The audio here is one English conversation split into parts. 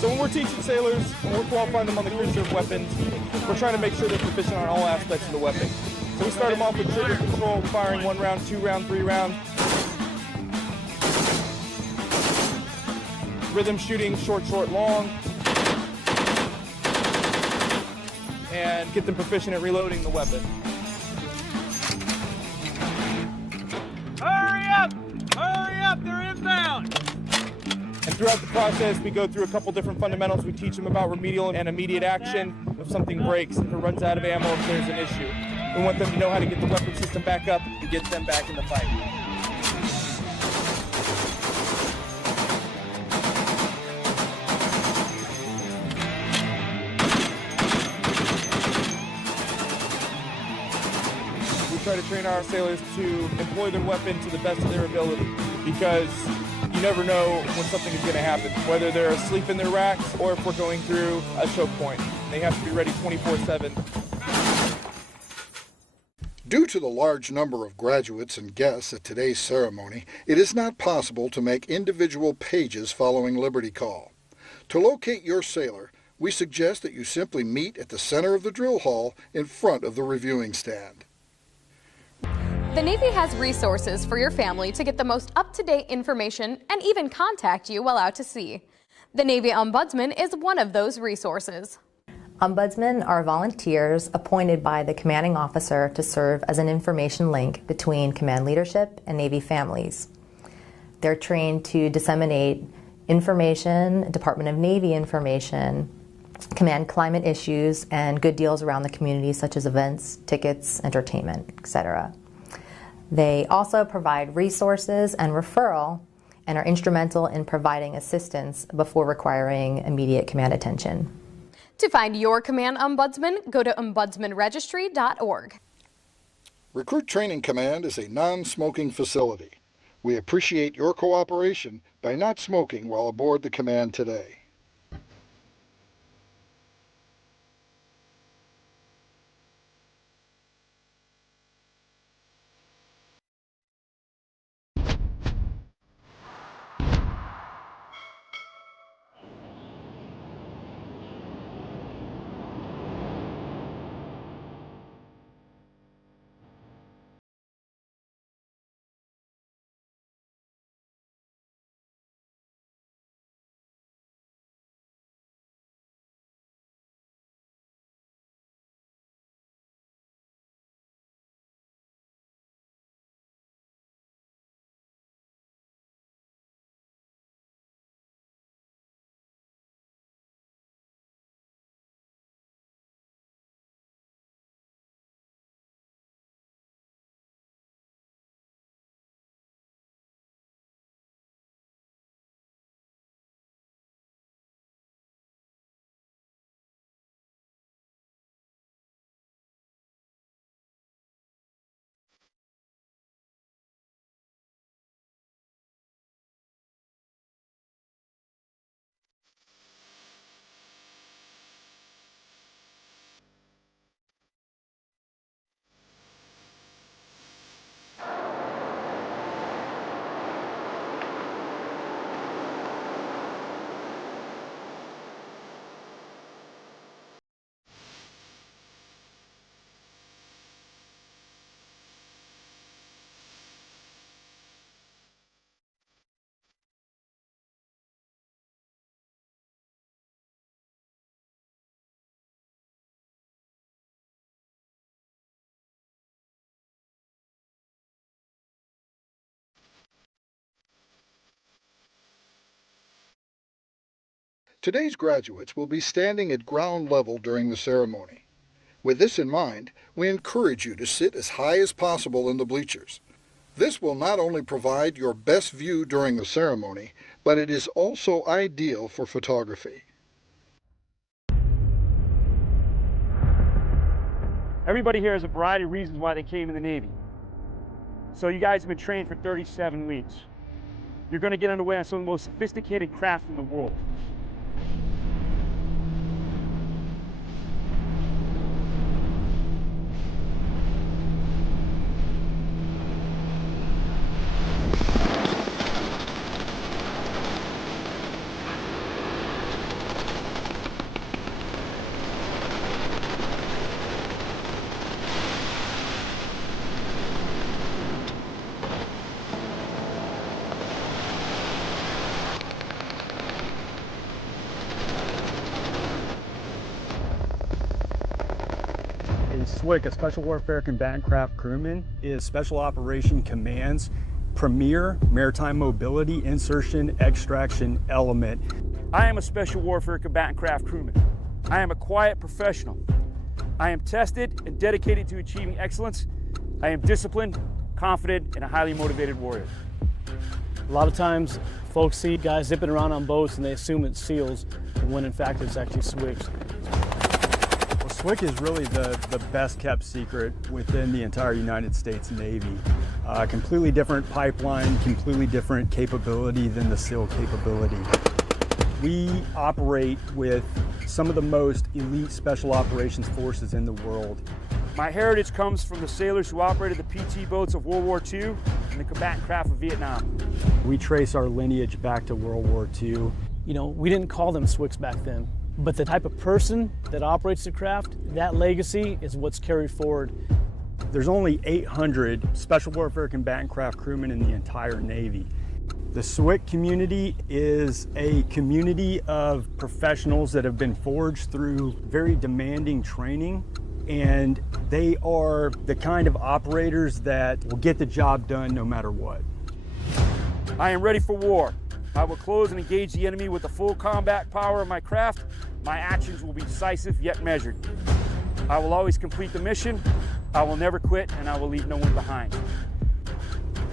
So when we're teaching sailors, when we're qualifying them on the cruise ship weapons, we're trying to make sure they're proficient on all aspects of the weapon. So we start them off with trigger control, firing 1 round, 2 round, 3 round. Rhythm shooting, short, long. And get them proficient at reloading the weapon. Hurry up! Hurry up, they're inbound! And throughout the process, we go through a couple different fundamentals. We teach them about remedial and immediate action if something breaks, if it runs out of ammo, if there's an issue. We want them to know how to get the weapon system back up and get them back in the fight. We try to train our sailors to employ their weapon to the best of their ability, because you never know when something is going to happen, whether they're asleep in their racks or if we're going through a choke point. They have to be ready 24/7. Due to the large number of graduates and guests at today's ceremony, it is not possible to make individual pages following Liberty Call. To locate your sailor, we suggest that you simply meet at the center of the drill hall in front of the reviewing stand. The Navy has resources for your family to get the most up-to-date information and even contact you while out to sea. The Navy Ombudsman is one of those resources. Ombudsmen are volunteers appointed by the commanding officer to serve as an information link between command leadership and Navy families. They're trained to disseminate information, Department of Navy information, command climate issues, and good deals around the community such as events, tickets, entertainment, etc. They also provide resources and referral and are instrumental in providing assistance before requiring immediate command attention. To find your command ombudsman, go to ombudsmanregistry.org. Recruit Training Command is a non-smoking facility. We appreciate your cooperation by not smoking while aboard the command today. Today's graduates will be standing at ground level during the ceremony. With this in mind, we encourage you to sit as high as possible in the bleachers. This will not only provide your best view during the ceremony, but it is also ideal for photography. Everybody here has a variety of reasons why they came in the Navy. So you guys have been trained for 37 weeks. You're going to get underway on some of the most sophisticated craft in the world. SWCC, a Special Warfare Combatant Craft Crewman, is Special Operation Command's premier maritime mobility, insertion, extraction element. I am a Special Warfare Combatant Craft Crewman. I am a quiet professional. I am tested and dedicated to achieving excellence. I am disciplined, confident, and a highly motivated warrior. A lot of times, folks see guys zipping around on boats and they assume it's SEALs, when in fact it's actually SWCC. Well, SWCC is really the best kept secret within the entire United States Navy. Completely different pipeline, completely different capability than the SEAL capability. We operate with some of the most elite special operations forces in the world. My heritage comes from the sailors who operated the PT boats of World War II and the combatant craft of Vietnam. We trace our lineage back to World War II. You know, we didn't call them SWCC back then, but the type of person that operates the craft, that legacy is what's carried forward. There's only 800 Special Warfare Combatant Craft crewmen in the entire Navy. The SWCC community is a community of professionals that have been forged through very demanding training, and they are the kind of operators that will get the job done no matter what. I am ready for war. I will close and engage the enemy with the full combat power of my craft. My actions will be decisive yet measured. I will always complete the mission. I will never quit, and I will leave no one behind.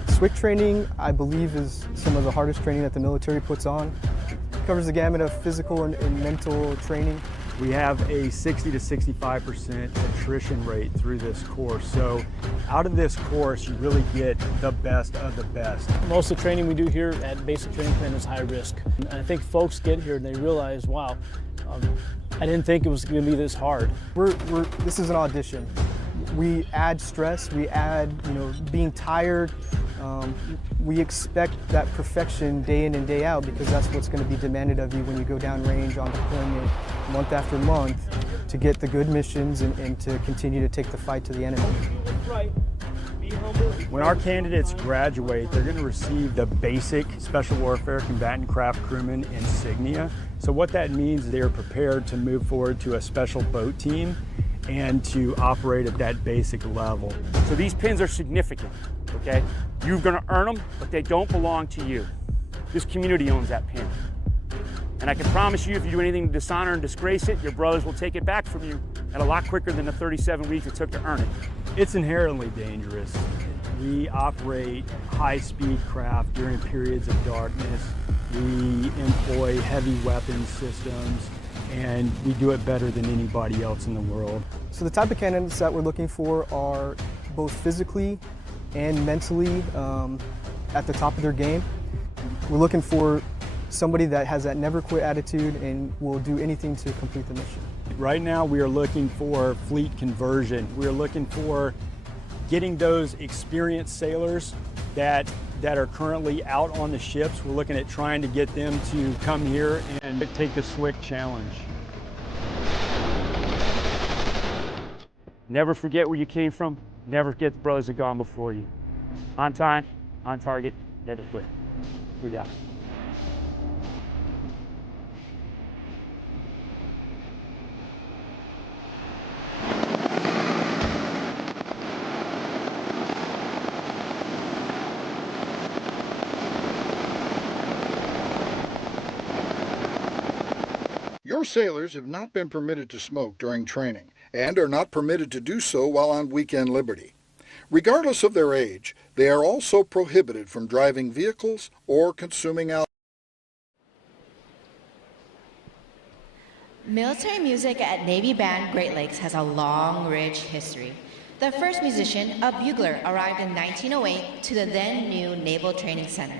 SWCC training, I believe, is some of the hardest training that the military puts on. It covers the gamut of physical and mental training. We have a 60 to 65% attrition rate through this course. So out of this course, you really get the best of the best. Most of the training we do here at Basic Training Command is high risk. And I think folks get here and they realize, wow, I didn't think it was going to be this hard. This is an audition. We add stress, we add, being tired. We expect that perfection day in and day out because that's what's going to be demanded of you when you go downrange on deployment month after month to get the good missions and to continue to take the fight to the enemy. When our candidates graduate, they're going to receive the basic Special Warfare Combatant Craft Crewman insignia. So what that means is they're prepared to move forward to a special boat team and to operate at that basic level. So these pins are significant, okay? You're gonna earn them, but they don't belong to you. This community owns that pin. And I can promise you, if you do anything to dishonor and disgrace it, your brothers will take it back from you at a lot quicker than the 37 weeks it took to earn it. It's inherently dangerous. We operate high-speed craft during periods of darkness. We employ heavy weapons systems, and we do it better than anybody else in the world. So the type of candidates that we're looking for are both physically and mentally at the top of their game. We're looking for somebody that has that never quit attitude and will do anything to complete the mission. Right now we are looking for fleet conversion. We are looking for getting those experienced sailors that are currently out on the ships. We're looking at trying to get them to come here and take the SWCC challenge. Never forget where you came from. Never forget the brothers that gone before you. On time, on target, never quit. We're down. Your sailors have not been permitted to smoke during training and are not permitted to do so while on weekend liberty. Regardless of their age, they are also prohibited from driving vehicles or consuming alcohol. Military music at Navy Band Great Lakes has a long, rich history. The first musician, a bugler, arrived in 1908 to the then new Naval Training Center,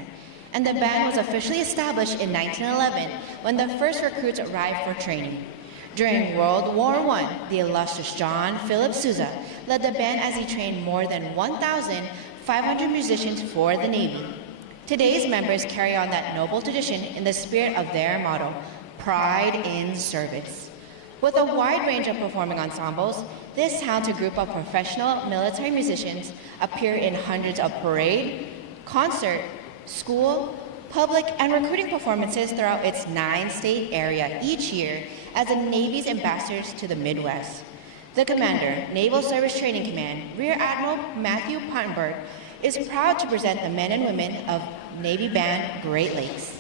and the band was officially established in 1911 when the first recruits arrived for training. During World War I, the illustrious John Philip Sousa led the band as he trained more than 1,500 musicians for the Navy. Today's members carry on that noble tradition in the spirit of their motto, pride in service. With a wide range of performing ensembles, this talented group of professional military musicians appear in hundreds of parade, concert, school, public, and recruiting performances throughout its 9-state area each year as the Navy's ambassadors to the Midwest. The commander, Naval Service Training Command, Rear Admiral Matthew Puntenberg, is proud to present the men and women of Navy Band Great Lakes.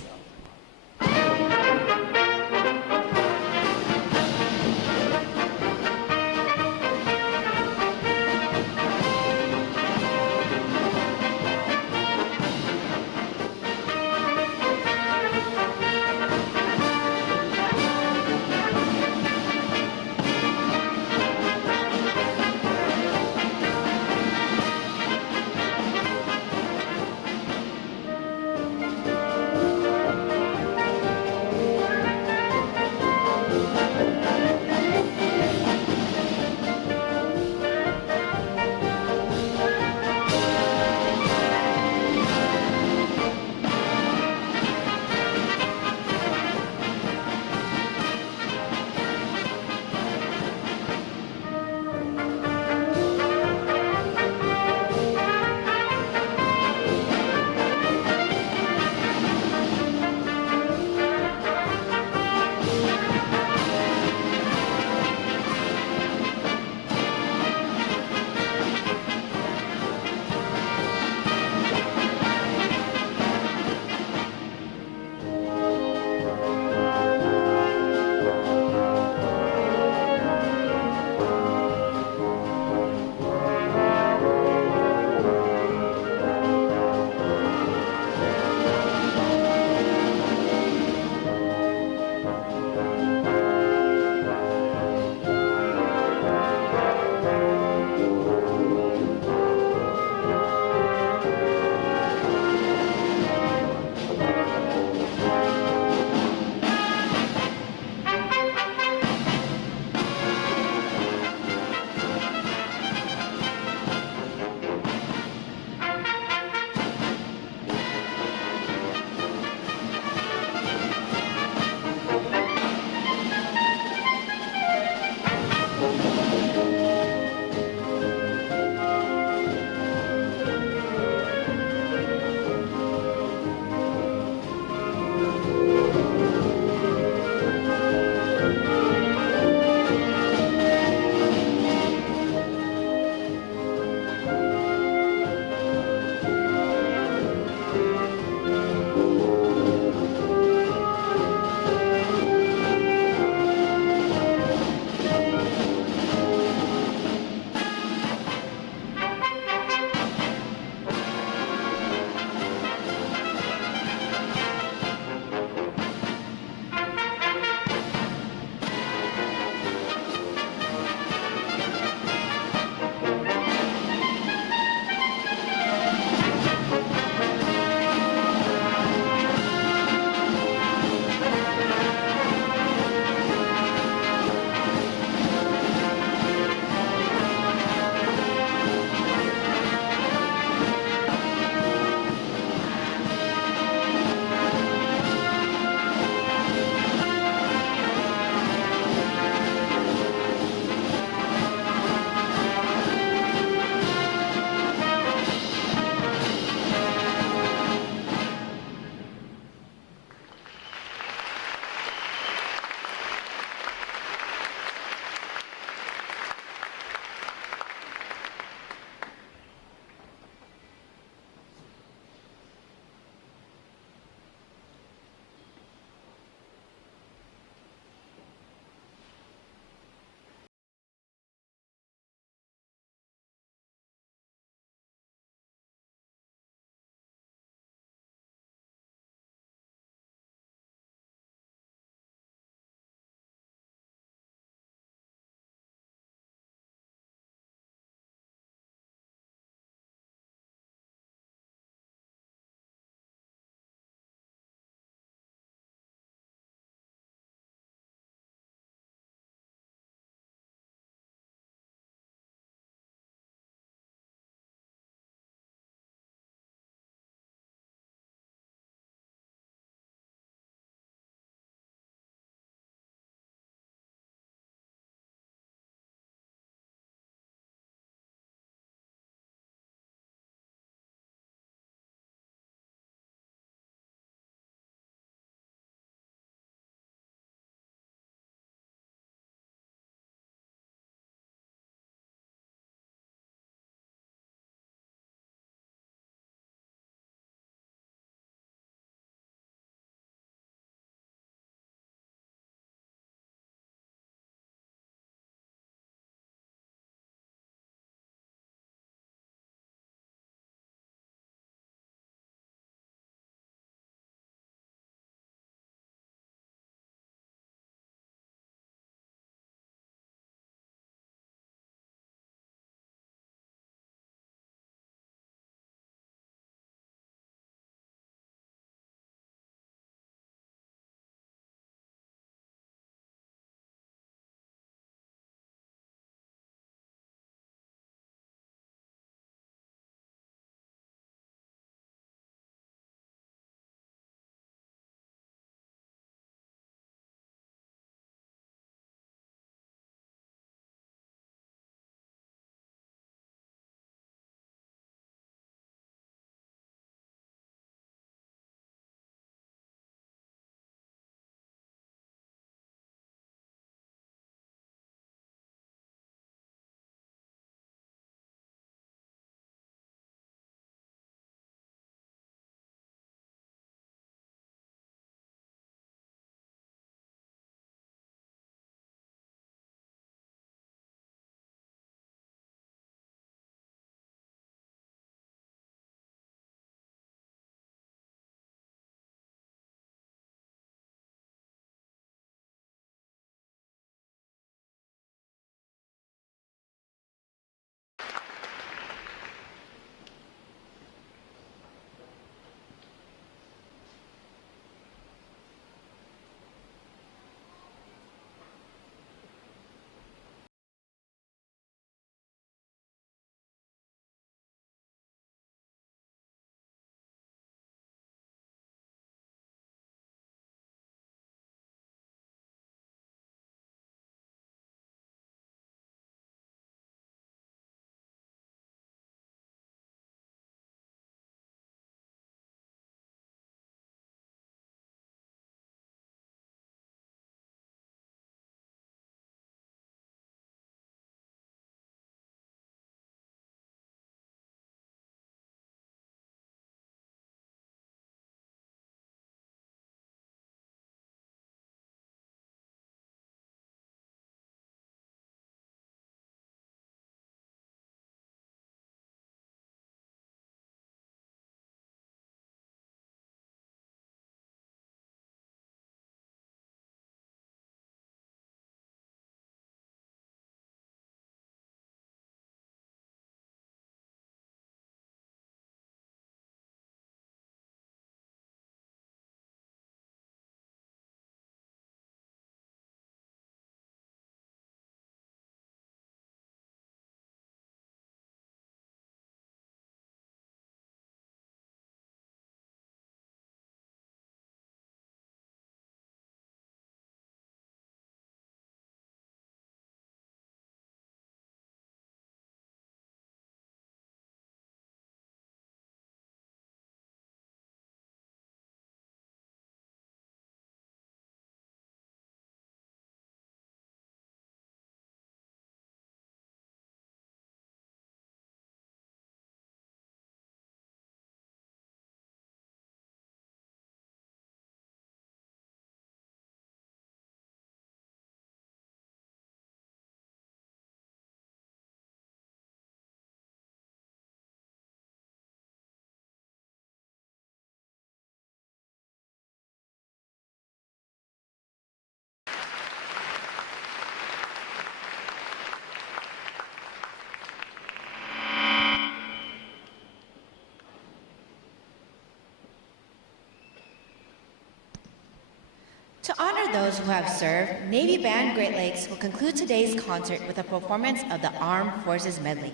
To honor those who have served, Navy Band Great Lakes will conclude today's concert with a performance of the Armed Forces Medley.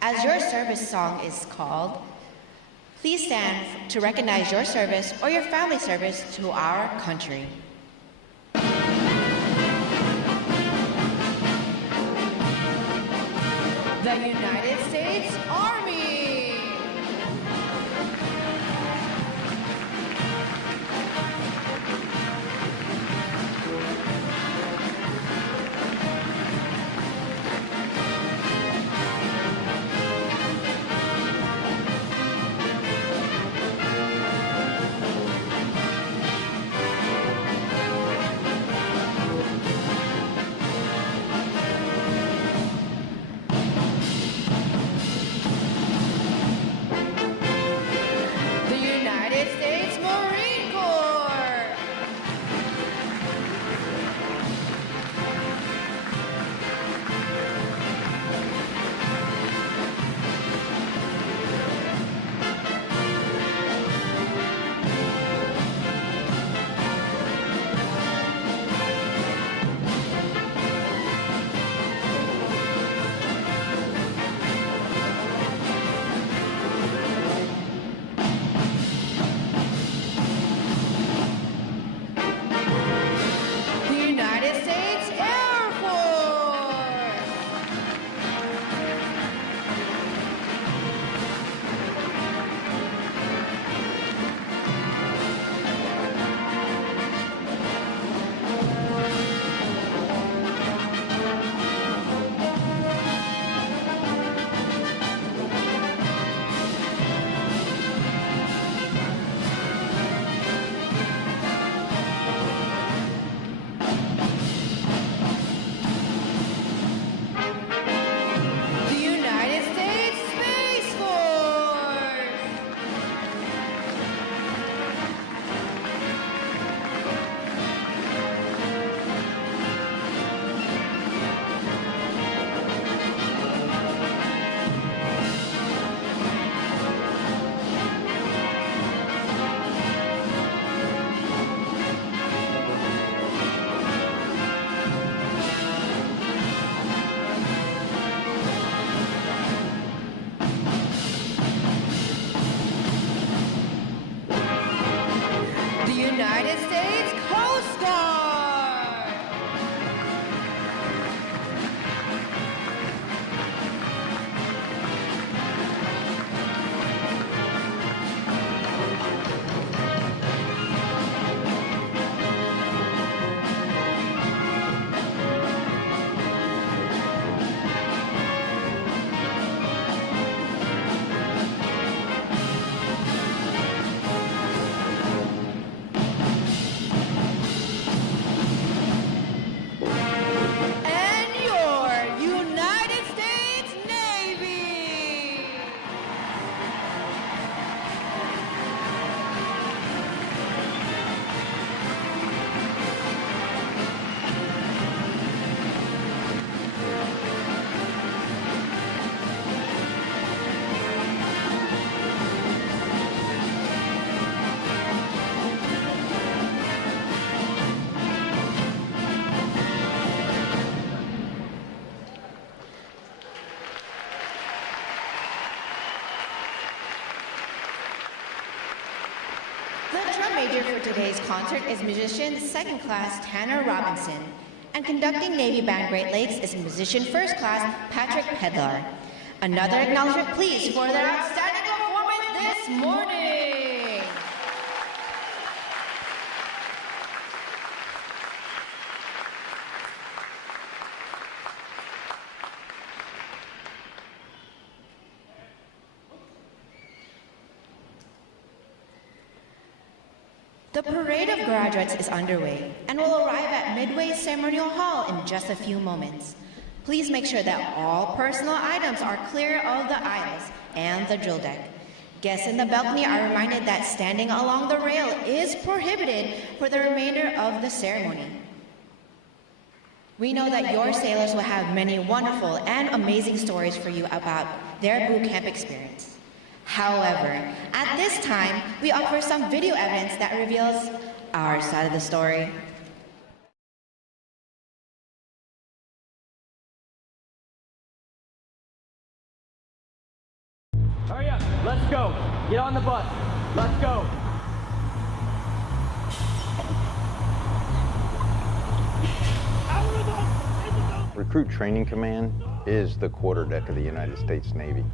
As your service song is called, please stand to recognize your service or your family service to our country. The United States Army. United States Coast Guard. The drum major for today's concert is musician second class Tanner Robinson, and conducting Navy Band Great Lakes is musician first class Patrick Pedlar. Another acknowledgement please for their outstanding performance this morning. The parade of graduates is underway and will arrive at Midway Ceremonial Hall in just a few moments. Please make sure that all personal items are clear of the aisles and the drill deck. Guests in the balcony are reminded that standing along the rail is prohibited for the remainder of the ceremony. We know that your sailors will have many wonderful and amazing stories for you about their boot camp experience. However, at this time, we offer some video evidence that reveals our side of the story. Let's go. Get on the bus. Let's go. Recruit Training Command is the quarterdeck of the United States Navy.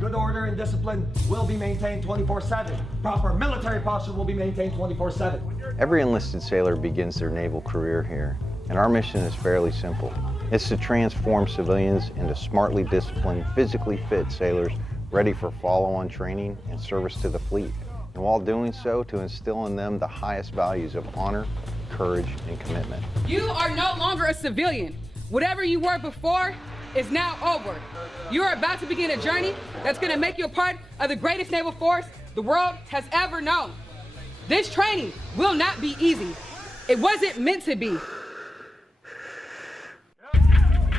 Good order and discipline will be maintained 24/7. Proper military posture will be maintained 24/7. Every enlisted sailor begins their naval career here, and our mission is fairly simple. It's to transform civilians into smartly disciplined, physically fit sailors ready for follow-on training and service to the fleet. And while doing so, to instill in them the highest values of honor, courage, and commitment. You are no longer a civilian. Whatever you were before is now over. You are about to begin a journey that's going to make you a part of the greatest naval force the world has ever known. This training will not be easy. It wasn't meant to be.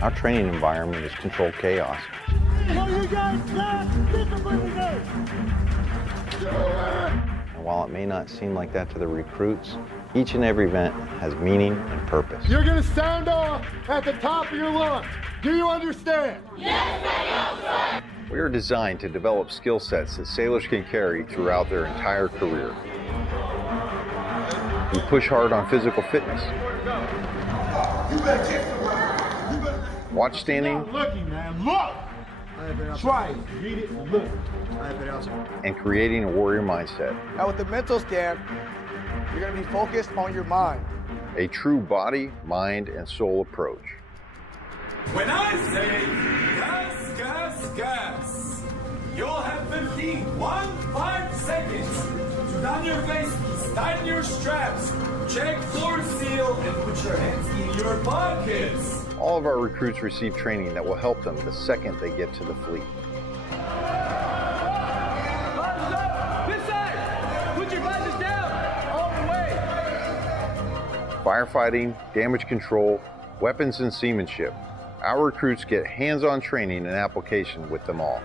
Our training environment is controlled chaos. And while it may not seem like that to the recruits, each and every event has meaning and purpose. You're going to sound off at the top of your lungs. Do you understand? Yes, I do, sir. We are designed to develop skill sets that sailors can carry throughout their entire career. We push hard on physical fitness. Watch standing. Stop looking, man. Look! Try it. Read it and look. And creating a warrior mindset. Now with the mental scan, you're going to be focused on your mind. A true body, mind, and soul approach. When I say gas, gas, gas, you'll have 5 seconds to don your faces, tighten your straps, check floor seal, and put your hands in your pockets. All of our recruits receive training that will help them the second they get to the fleet. This side! Put your glasses down! All the way! Firefighting, damage control, weapons and seamanship. Our recruits get hands-on training and application with them all.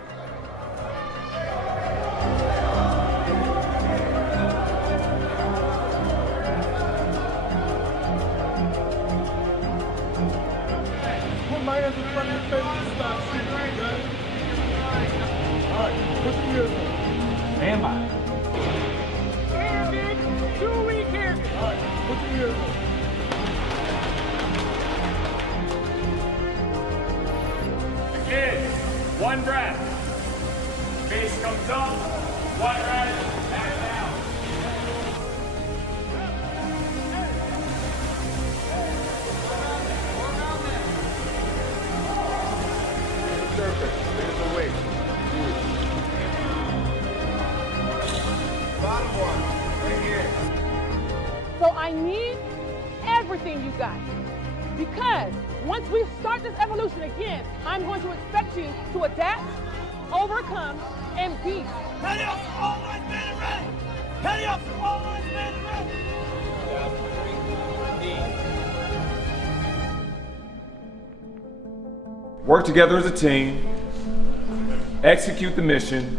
Put my hands in front of your face and stop shooting. Okay? All right, put your ears on. Stand by. Here, bitch. 2 week here. All right, put your ears on. Kids, one breath. Face comes up, one breath, back down. Surface, there's the weight. Bottom one, right here. So I need everything you got. Because once we start this evolution again, I'm going to expect you to adapt, overcome, and be. Ready up, all lines, man, and ready! Ready up, all lines, man, and ready! Work together as a team, execute the mission,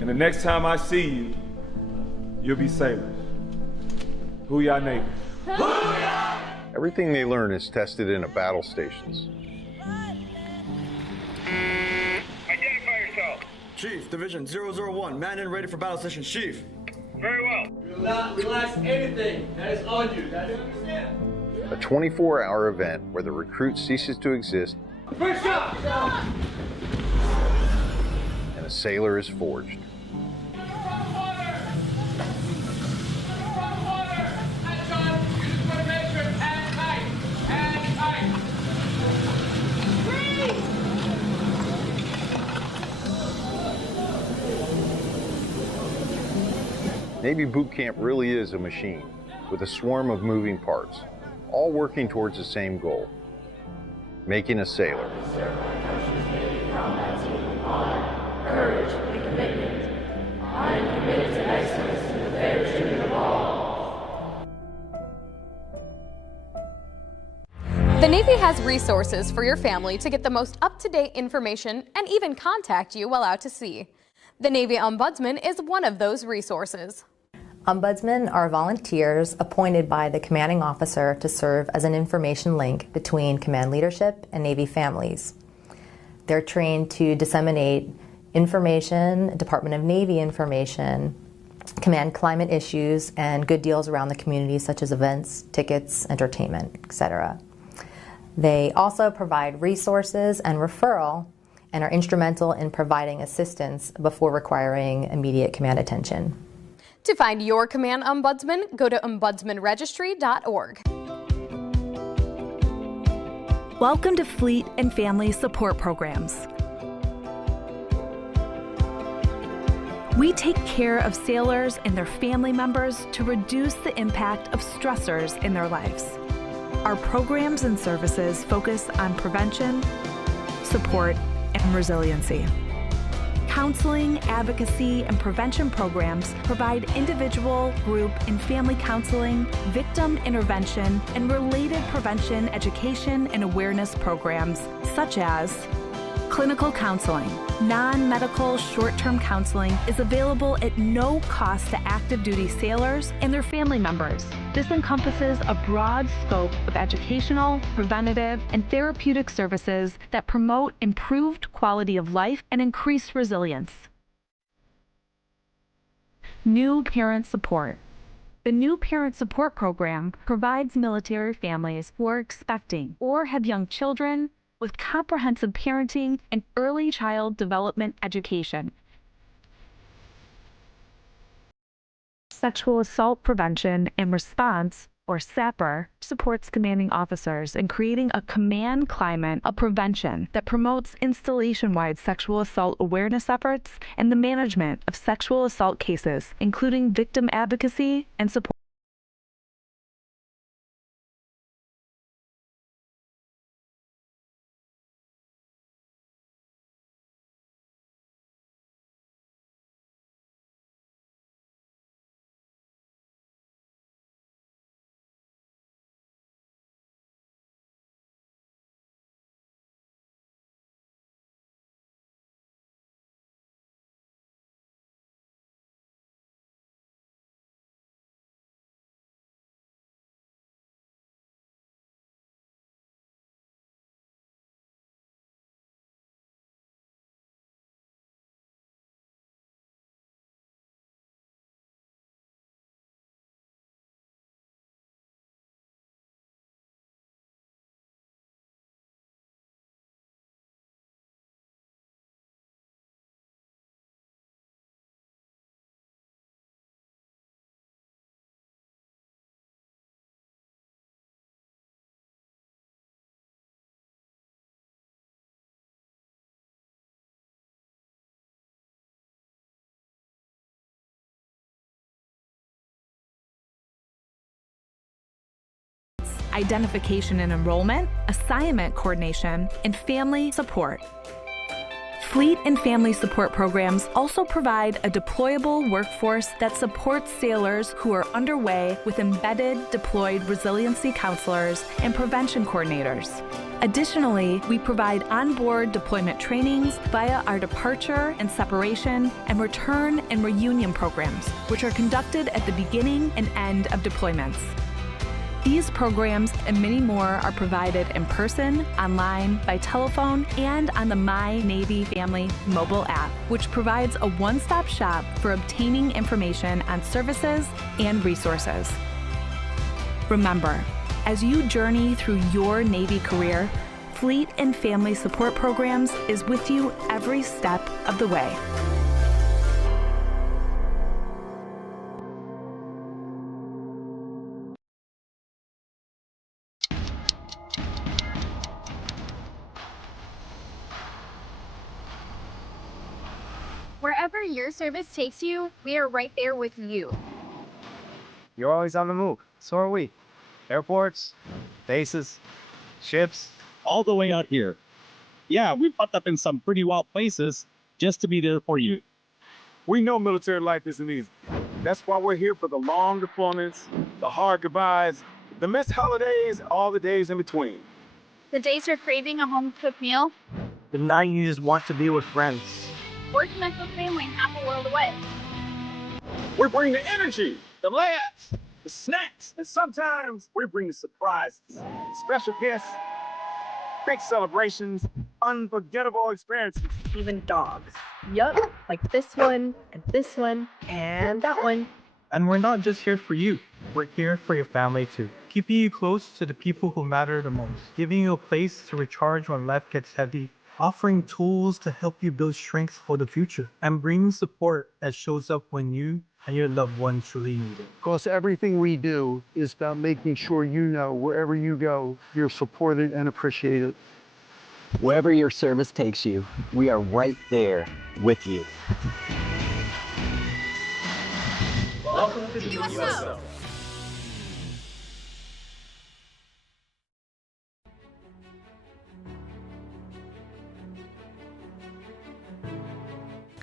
and the next time I see you, you'll be sailors. Hoo-yah Navy. Everything they learn is tested in battle stations. Identify yourself. Chief, Division 001, man and ready for battle station, Chief. Very well. Do not relax anything that is on you. That is understand. A 24-hour event where the recruit ceases to exist First shot! and a sailor is forged. Navy boot camp really is a machine with a swarm of moving parts, all working towards the same goal, making a sailor. Courage and commitment. I am committed to excellence in the fair treatment of all. The Navy has resources for your family to get the most up-to-date information and even contact you while out to sea. The Navy Ombudsman is one of those resources. Ombudsmen are volunteers appointed by the commanding officer to serve as an information link between command leadership and Navy families. They're trained to disseminate information, Department of Navy information, command climate issues, and good deals around the community such as events, tickets, entertainment, etc. They also provide resources and referral and are instrumental in providing assistance before requiring immediate command attention. To find your command ombudsman, go to ombudsmanregistry.org. Welcome to Fleet and Family Support Programs. We take care of sailors and their family members to reduce the impact of stressors in their lives. Our programs and services focus on prevention, support, and resiliency. Counseling, advocacy, and prevention programs provide individual, group, and family counseling, victim intervention, and related prevention, education, and awareness programs such as clinical counseling. Non-medical short-term counseling is available at no cost to active duty sailors and their family members. This encompasses a broad scope of educational, preventative, and therapeutic services that promote improved quality of life and increased resilience. New Parent Support. The New Parent Support Program provides military families who are expecting or have young children with comprehensive parenting and early child development education. Sexual Assault Prevention and Response, or SAPR, supports commanding officers in creating a command climate of prevention that promotes installation-wide sexual assault awareness efforts and the management of sexual assault cases, including victim advocacy and support. Identification and enrollment, assignment coordination, and family support. Fleet and family support programs also provide a deployable workforce that supports sailors who are underway with embedded deployed resiliency counselors and prevention coordinators. Additionally, we provide onboard deployment trainings via our departure and separation and return and reunion programs, which are conducted at the beginning and end of deployments. These programs and many more are provided in person, online, by telephone, and on the My Navy Family mobile app, which provides a one-stop shop for obtaining information on services and resources. Remember, as you journey through your Navy career, Fleet and Family Support Programs is with you every step of the way. Wherever your service takes you, we are right there with you. You're always on the move. So are we. Airports, bases, ships, all the way out here. Yeah, we popped up in some pretty wild places just to be there for you. We know military life isn't easy. That's why we're here for the long deployments, the hard goodbyes, the missed holidays, all the days in between. The days you're craving a home-cooked meal. The night you just want to be with friends. Or connect with family half a world away. We bring the energy, the laughs, the snacks, and sometimes we bring the surprises. Special guests, big celebrations, unforgettable experiences. Even dogs. Yup, like this one, and that one. And we're not just here for you. We're here for your family too. Keeping you close to the people who matter the most. Giving you a place to recharge when life gets heavy. Offering tools to help you build strength for the future. And bringing support that shows up when you and your loved ones truly need it. Because everything we do is about making sure you know wherever you go, you're supported and appreciated. Wherever your service takes you, we are right there with you. Welcome to the USO.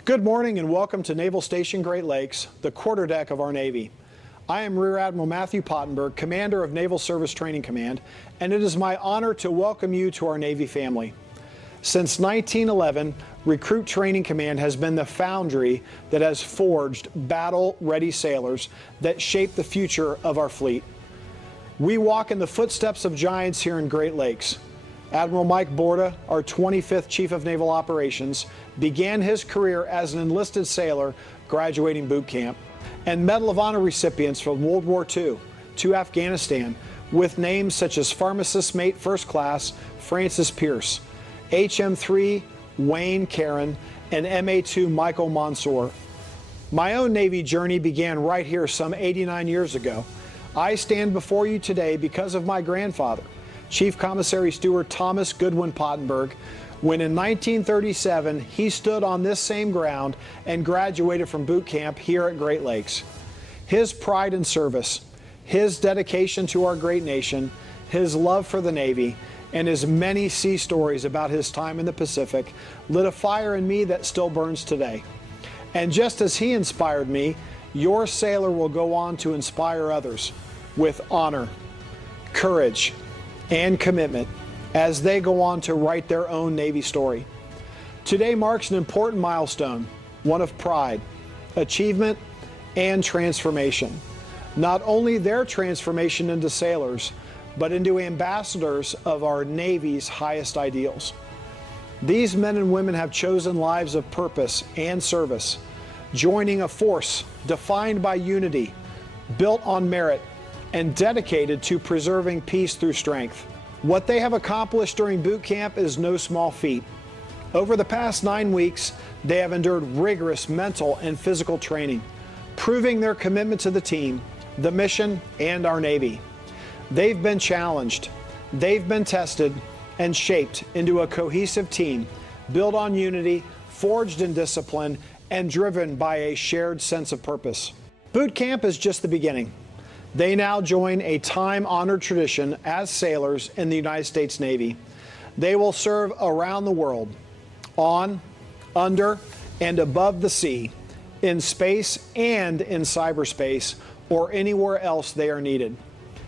Good morning and welcome to Naval Station Great Lakes, the quarterdeck of our Navy. I am Rear Admiral Matthew Pottenberg, Commander of Naval Service Training Command, and it is my honor to welcome you to our Navy family. Since 1911, Recruit Training Command has been the foundry that has forged battle-ready sailors that shape the future of our fleet. We walk in the footsteps of giants here in Great Lakes. Admiral Mike Borda, our 25th Chief of Naval Operations, began his career as an enlisted sailor graduating boot camp, and Medal of Honor recipients from World War II to Afghanistan with names such as Pharmacist Mate First Class Francis Pierce, HM3 Wayne Karen, and MA2 Michael Mansour. My own Navy journey began right here some 89 years ago. I stand before you today because of my grandfather, Chief Commissary Steward Thomas Goodwin Pottenberg, when in 1937 he stood on this same ground and graduated from boot camp here at Great Lakes. His pride in service, his dedication to our great nation, his love for the Navy, and his many sea stories about his time in the Pacific lit a fire in me that still burns today. And just as he inspired me, your sailor will go on to inspire others with honor, courage, and commitment as they go on to write their own Navy story. Today marks an important milestone, one of pride, achievement, and transformation. Not only their transformation into sailors, but into ambassadors of our Navy's highest ideals. These men and women have chosen lives of purpose and service, joining a force defined by unity, built on merit, and dedicated to preserving peace through strength. What they have accomplished during boot camp is no small feat. Over the past 9 weeks, they have endured rigorous mental and physical training, proving their commitment to the team, the mission, and our Navy. They've been challenged, they've been tested, and shaped into a cohesive team, built on unity, forged in discipline, and driven by a shared sense of purpose. Boot camp is just the beginning. They now join a time-honored tradition as sailors in the United States Navy. They will serve around the world, on, under, and above the sea, in space and in cyberspace, or anywhere else they are needed,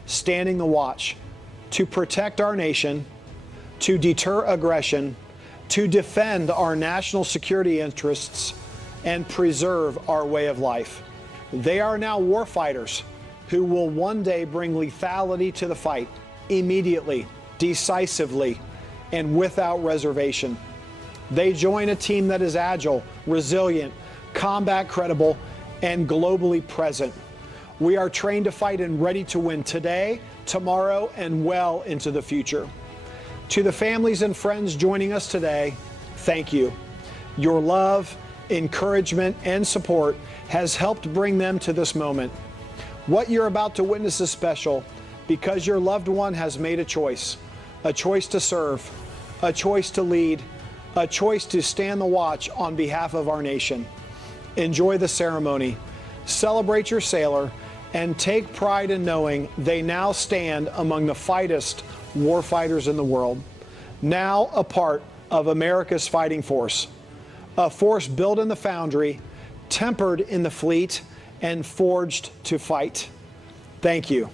standing the watch to protect our nation, to deter aggression, to defend our national security interests, and preserve our way of life. They are now warfighters who will one day bring lethality to the fight, immediately, decisively, and without reservation. They join a team that is agile, resilient, combat credible, and globally present. We are trained to fight and ready to win today, tomorrow, and well into the future. To the families and friends joining us today, thank you. Your love, encouragement, and support has helped bring them to this moment. What you're about to witness is special because your loved one has made a choice to serve, a choice to lead, a choice to stand the watch on behalf of our nation. Enjoy the ceremony, celebrate your sailor, and take pride in knowing they now stand among the finest warfighters in the world, now a part of America's fighting force, a force built in the foundry, tempered in the fleet, and forged to fight. Thank you.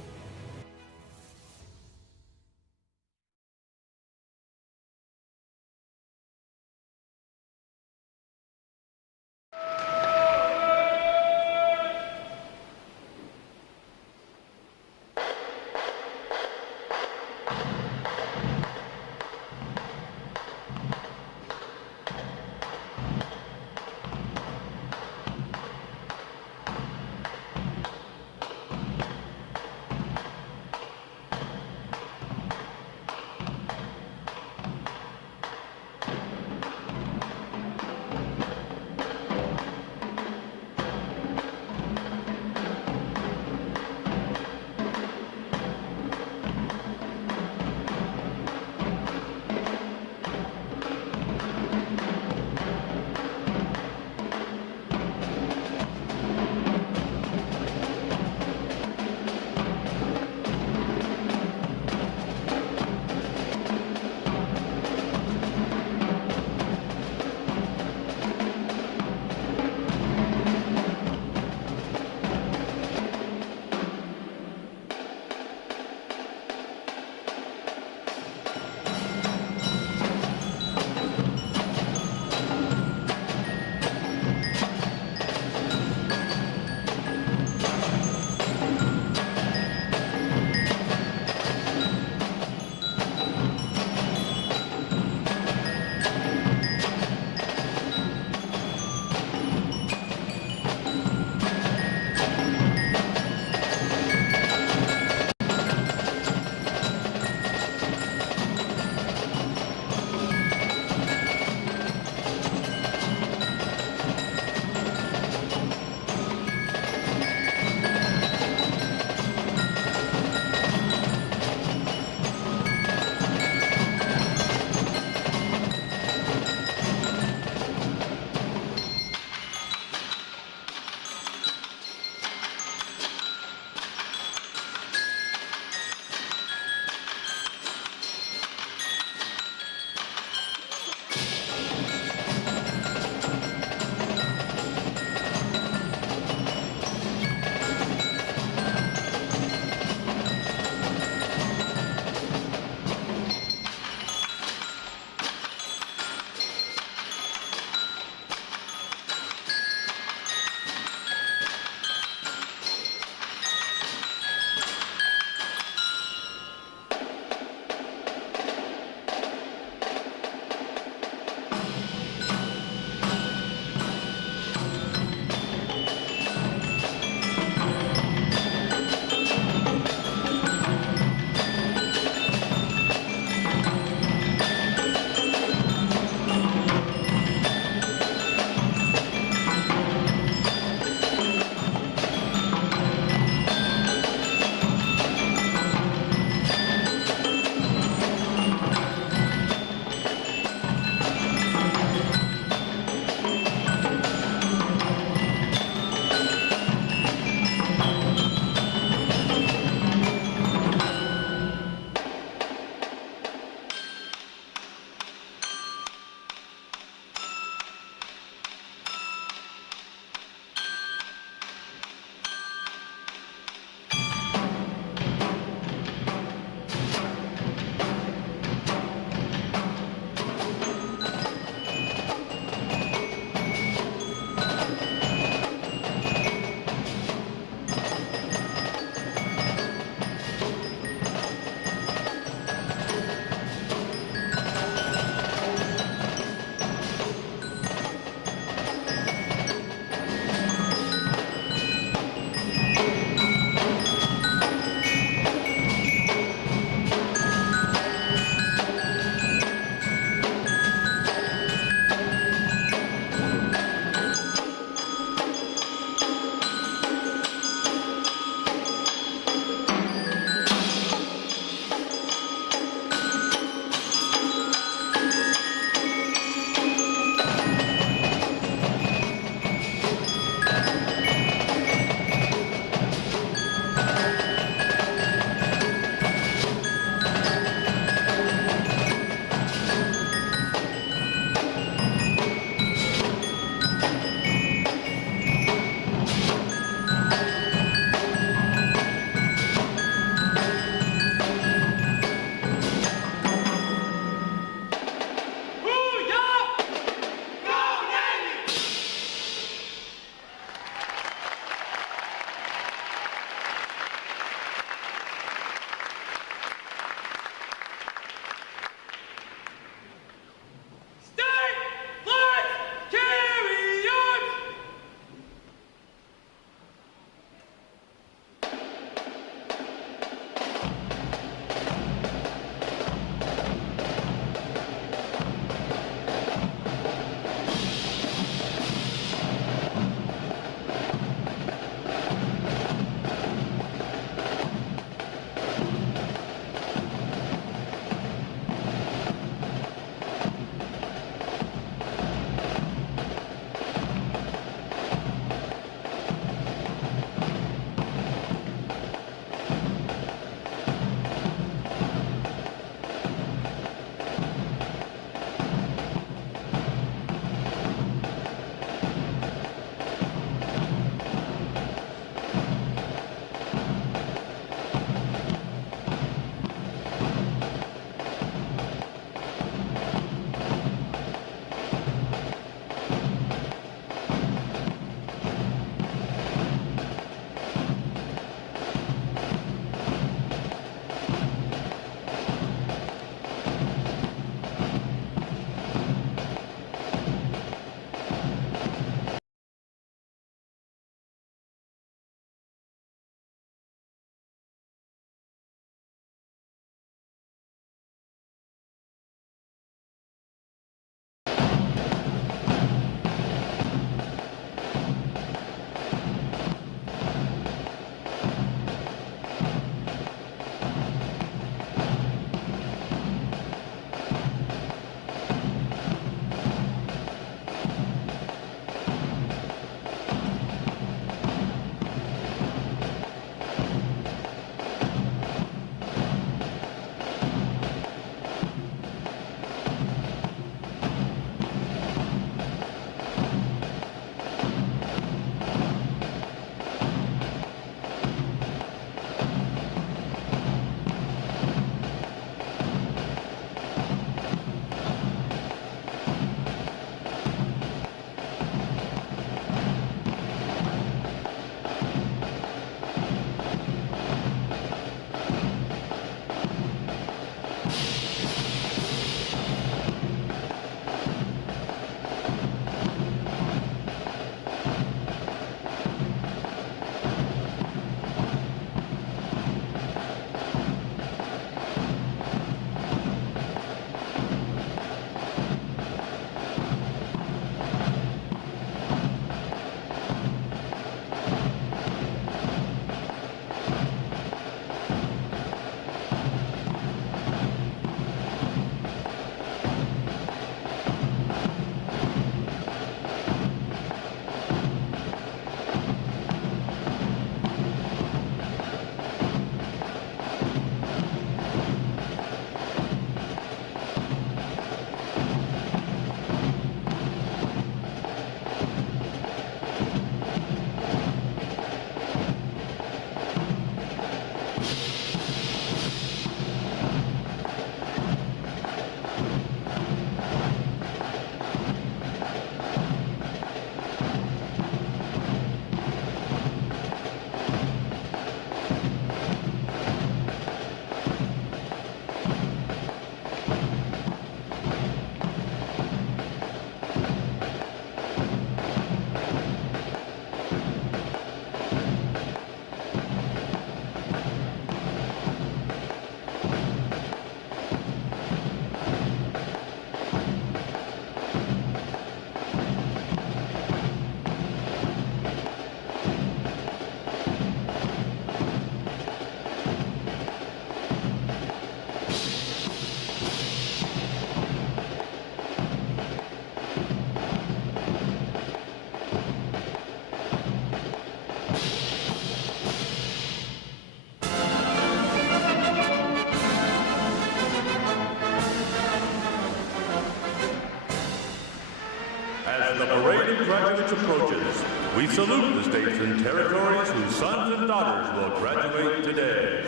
As the parade of graduates approaches, we salute the states and territories whose sons and daughters will graduate today.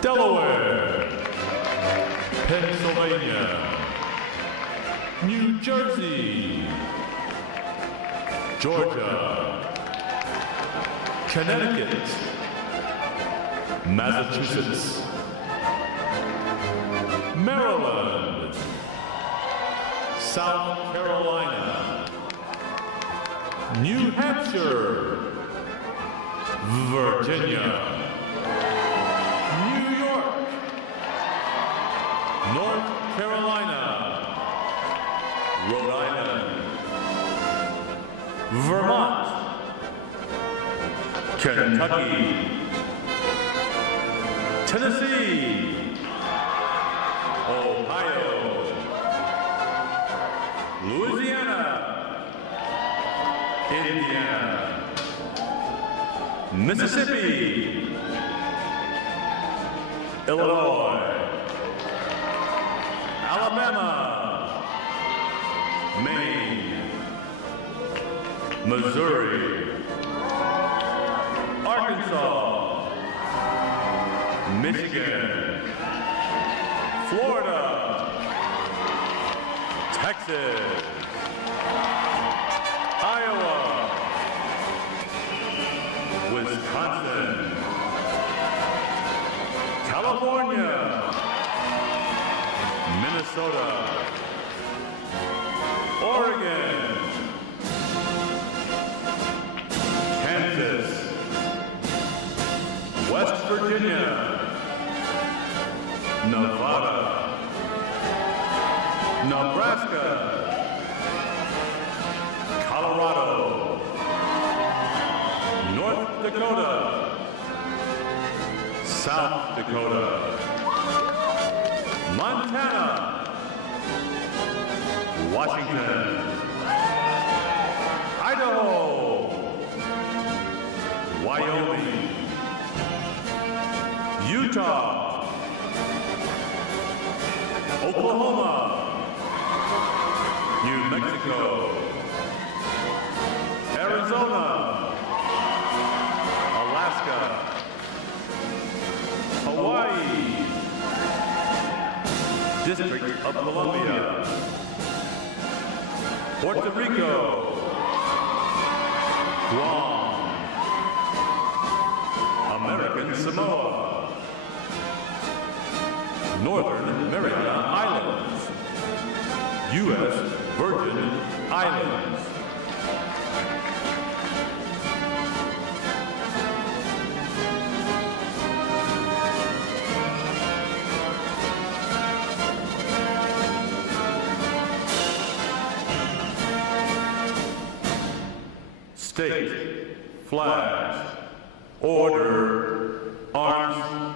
Delaware, Pennsylvania, New Jersey, Georgia, Connecticut, Massachusetts, Maryland, South Carolina, New Hampshire, Virginia, New York, North Carolina, Rhode Island, Vermont, Kentucky, Tennessee, Ohio, Louisiana, Indiana, Mississippi, Illinois, Alabama, Maine, Missouri, Arkansas, Michigan, Florida, Texas, Iowa, Wisconsin, California, Minnesota, Oregon, Kansas, West Virginia, Nevada, Nebraska, Colorado, North Dakota, South Dakota, Montana, Washington, Idaho, Wyoming, Utah, Oklahoma, New Mexico, Arizona, Alaska, Hawaii, District of Columbia, Puerto Rico, Guam, American Samoa, Northern Mariana Islands, U.S. Virgin Islands. State, flags, order, arms.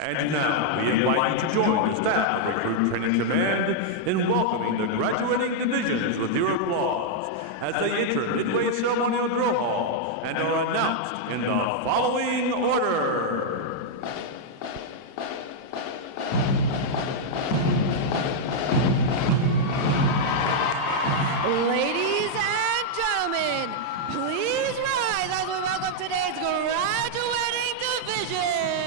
And now we invite you to join the staff of Recruit Training Command in welcoming the graduating divisions with your applause as they enter Midway Ceremonial Drill Hall and are announced in the following order. Ladies and gentlemen, please rise as we welcome today's graduating division.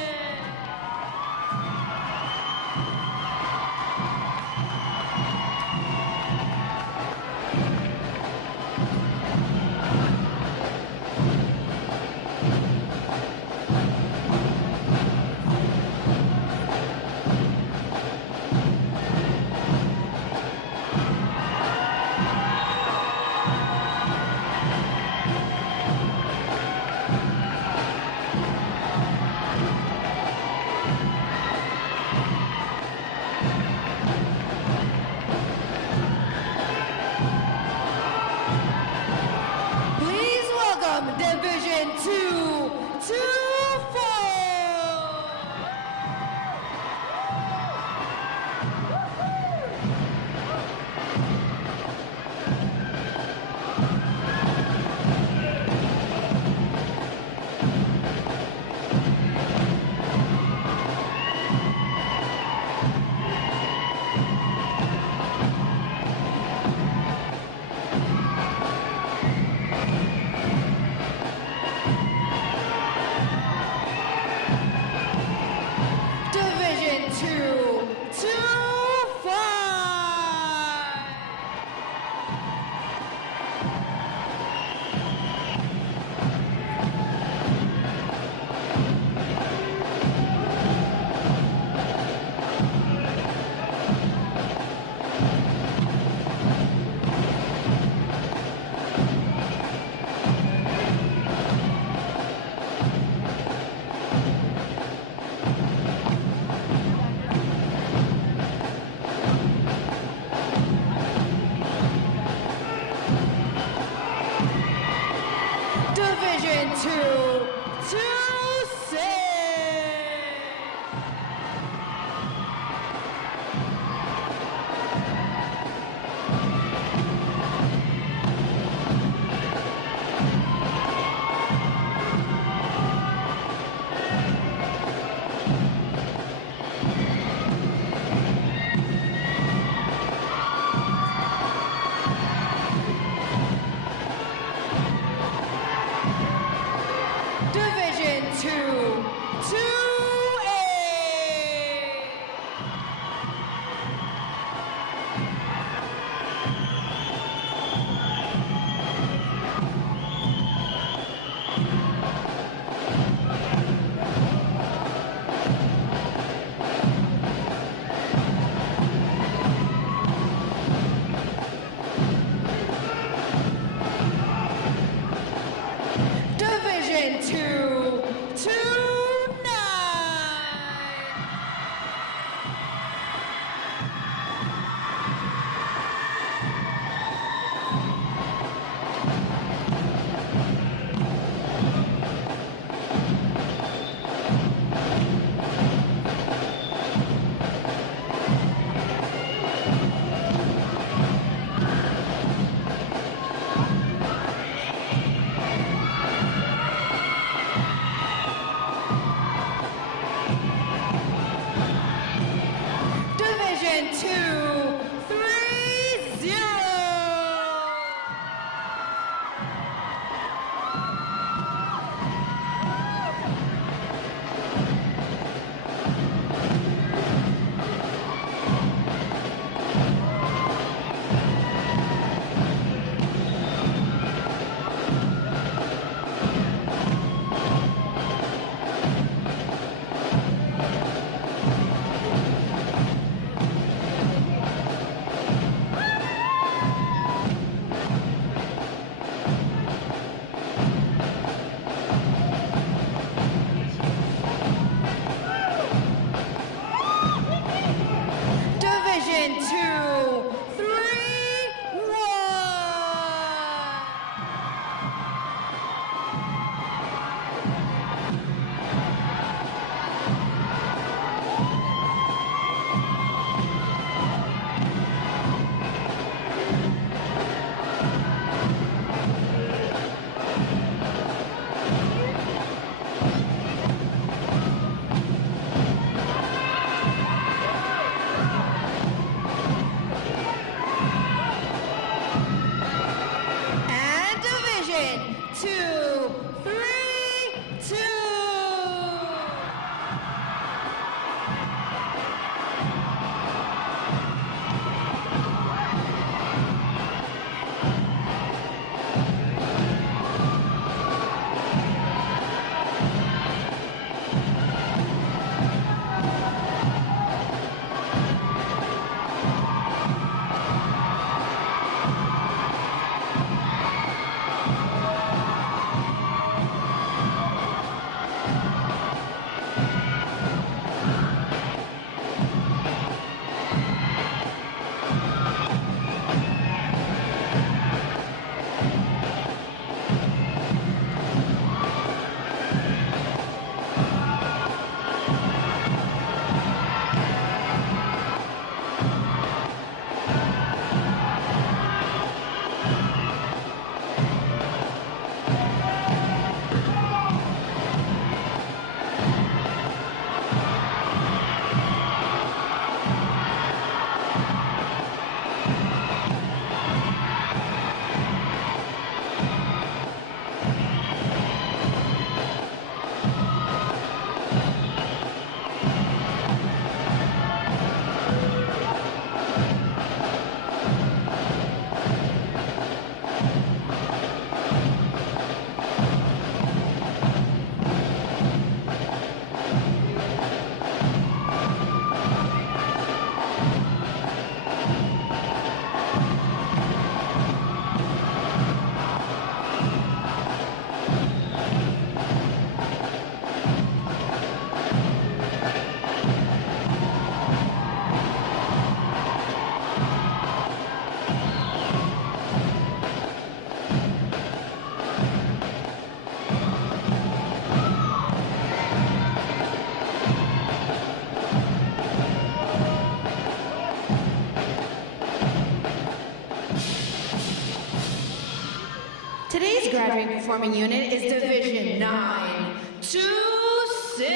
graduating performing unit is Division 926.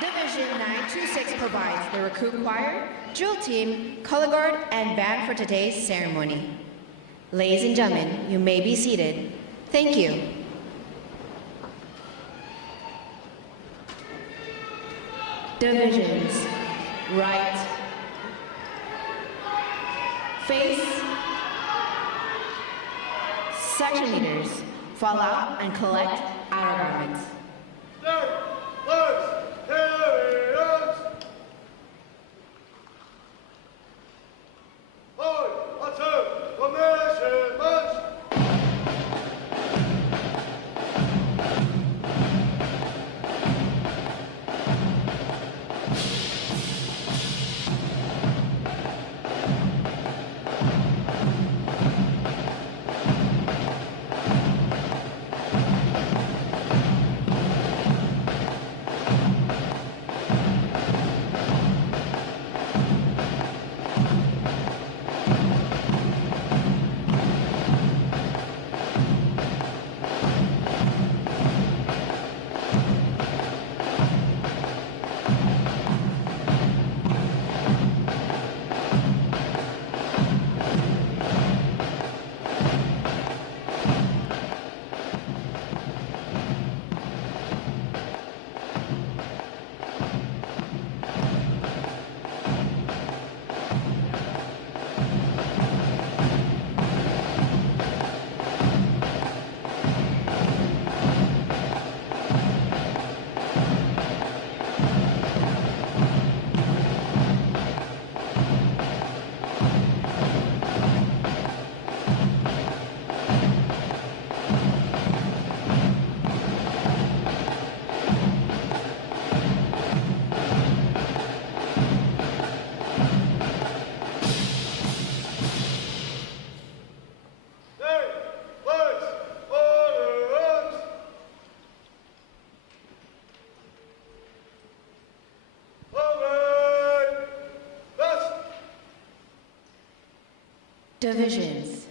Division 926 provides the recruit choir, drill team, color guard, and band for today's ceremony. Ladies and gentlemen, you may be seated. Thank you. Divisions. Right. Face. Section leaders. Fall out and collect outer garments. Divisions.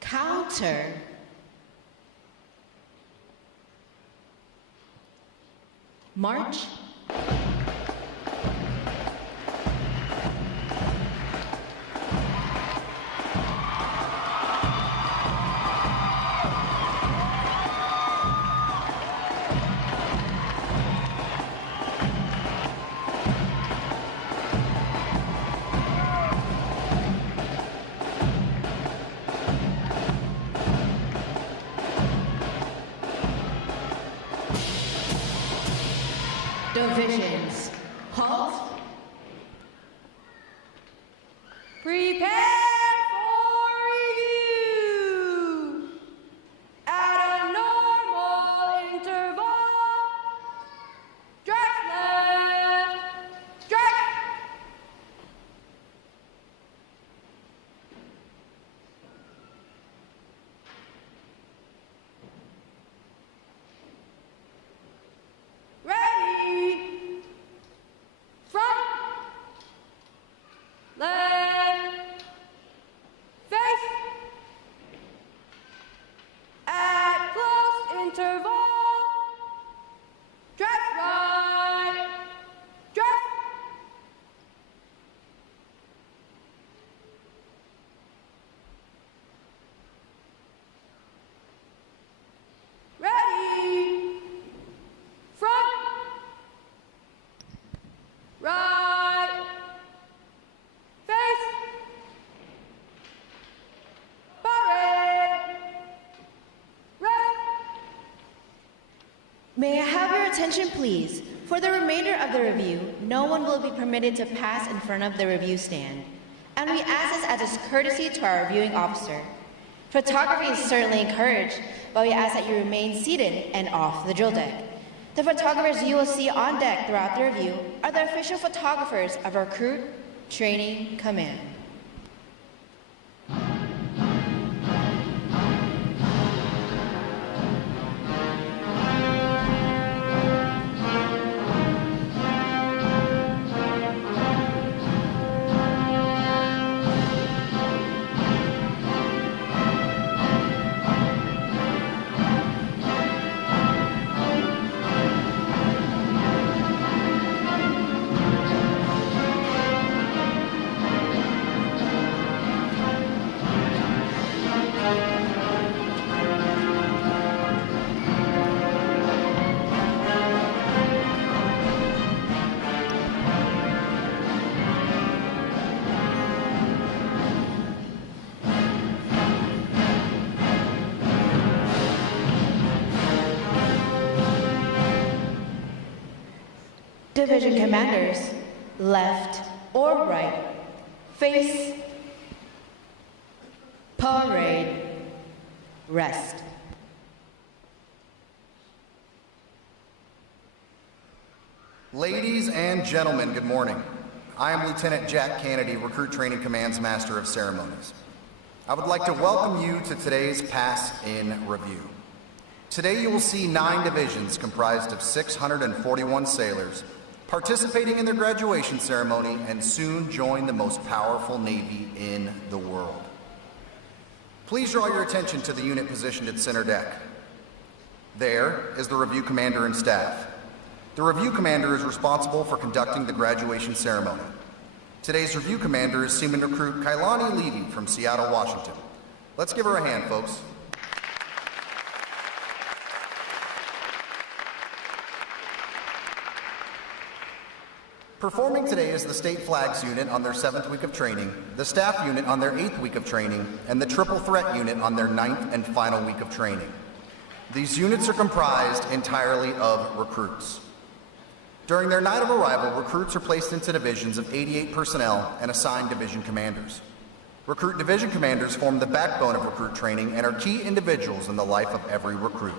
Counter. March. Divisions. Halt. Prepare for review. At a normal interval. Stretch left. Stretch. Ready. Front. Left. Face. At close interval. Dress right. Dress. Ready. Front. Right. Face. Parade. Rest. May I have your attention, please? For the remainder of the review, no one will be permitted to pass in front of the review stand. And we ask this as a courtesy to our reviewing officer. Photography is certainly encouraged, but we ask that you remain seated and off the drill deck. The photographers you will see on deck throughout the review are the official photographers of our Recruit Training Command. Division commanders, left or right, face, parade, rest. Ladies and gentlemen, good morning. I am Lieutenant Jack Kennedy, Recruit Training Command's Master of Ceremonies. I would like to welcome you to today's Pass in Review. Today you will see 9 divisions comprised of 641 sailors participating in their graduation ceremony and soon join the most powerful Navy in the world. Please draw your attention to the unit positioned at center deck. There is the Review Commander and staff. The Review Commander is responsible for conducting the graduation ceremony. Today's Review Commander is Seaman Recruit Kailani Levy from Seattle, Washington. Let's give her a hand, folks. Performing today is the State Flags Unit on their 7th week of training, the Staff Unit on their 8th week of training, and the Triple Threat Unit on their 9th and final week of training. These units are comprised entirely of recruits. During their night of arrival, recruits are placed into divisions of 88 personnel and assigned division commanders. Recruit division commanders form the backbone of recruit training and are key individuals in the life of every recruit.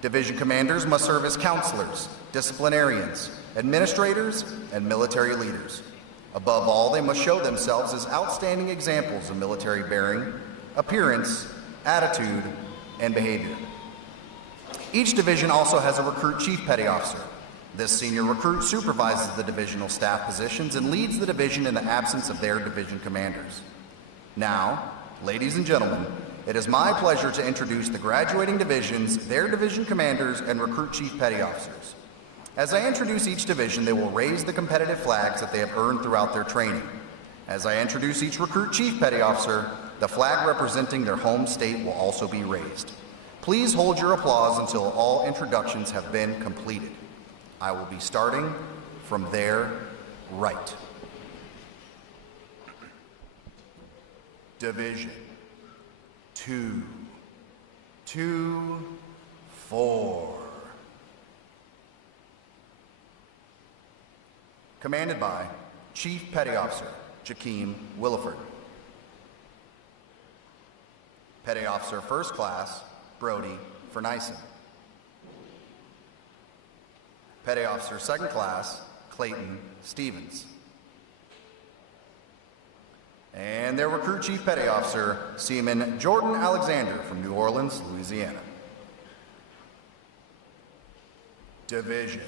Division commanders must serve as counselors, disciplinarians, administrators, and military leaders. Above all, they must show themselves as outstanding examples of military bearing, appearance, attitude, and behavior. Each division also has a recruit chief petty officer. This senior recruit supervises the divisional staff positions and leads the division in the absence of their division commanders. Now, ladies and gentlemen, it is my pleasure to introduce the graduating divisions, their division commanders, and recruit chief petty officers. As I introduce each division, they will raise the competitive flags that they have earned throughout their training. As I introduce each recruit chief petty officer, the flag representing their home state will also be raised. Please hold your applause until all introductions have been completed. I will be starting from their right. Division 224. Commanded by Chief Petty Officer Jakeem Williford. Petty Officer First Class Brody Fernison. Petty Officer Second Class Clayton Stevens. And their Recruit Chief Petty Officer Seaman Jordan Alexander from New Orleans, Louisiana. Division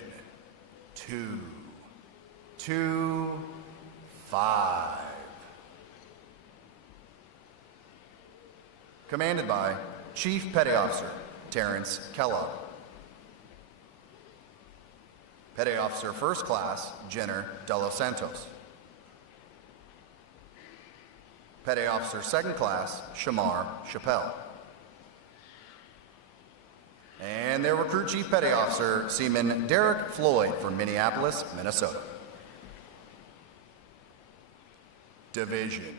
225. Commanded by Chief Petty Officer Terrence Kellogg. Petty Officer First Class Jenner De Los Santos. Petty Officer Second Class Shamar Chappelle. And their Recruit Chief Petty Officer Seaman Derek Floyd from Minneapolis, Minnesota. Division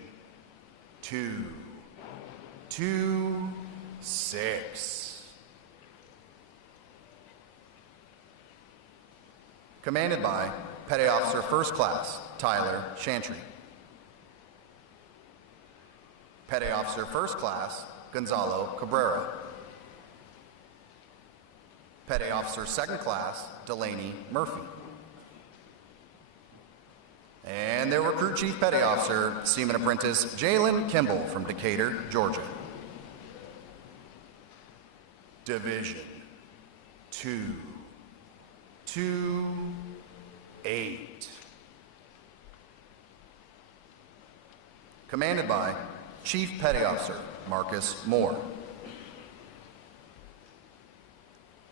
226. Commanded by Petty Officer First Class Tyler Chantry. Petty Officer First Class Gonzalo Cabrera. Petty Officer Second Class Delaney Murphy. And their Recruit Chief Petty Officer Seaman Apprentice Jalen Kimball from Decatur, Georgia. Division 228. Commanded by Chief Petty Officer Marcus Moore.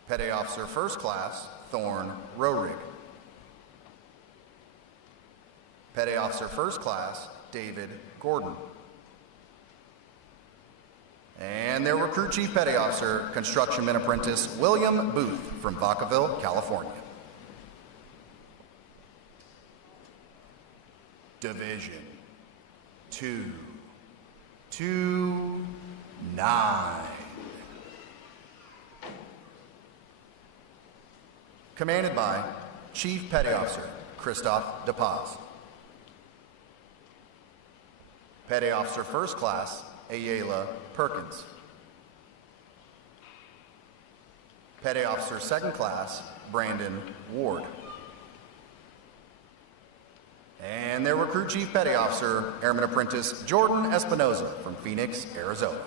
Petty Officer First Class Thorne Rorig. Petty Officer First Class David Gordon. And their Recruit Chief Petty Officer Constructionman Apprentice William Booth from Vacaville, California. Division 229. Commanded by Chief Petty Officer Christoph DePaz. Petty Officer First Class Ayala Perkins. Petty Officer Second Class Brandon Ward. And their Recruit Chief Petty Officer, Airman Apprentice Jordan Espinoza from Phoenix, Arizona.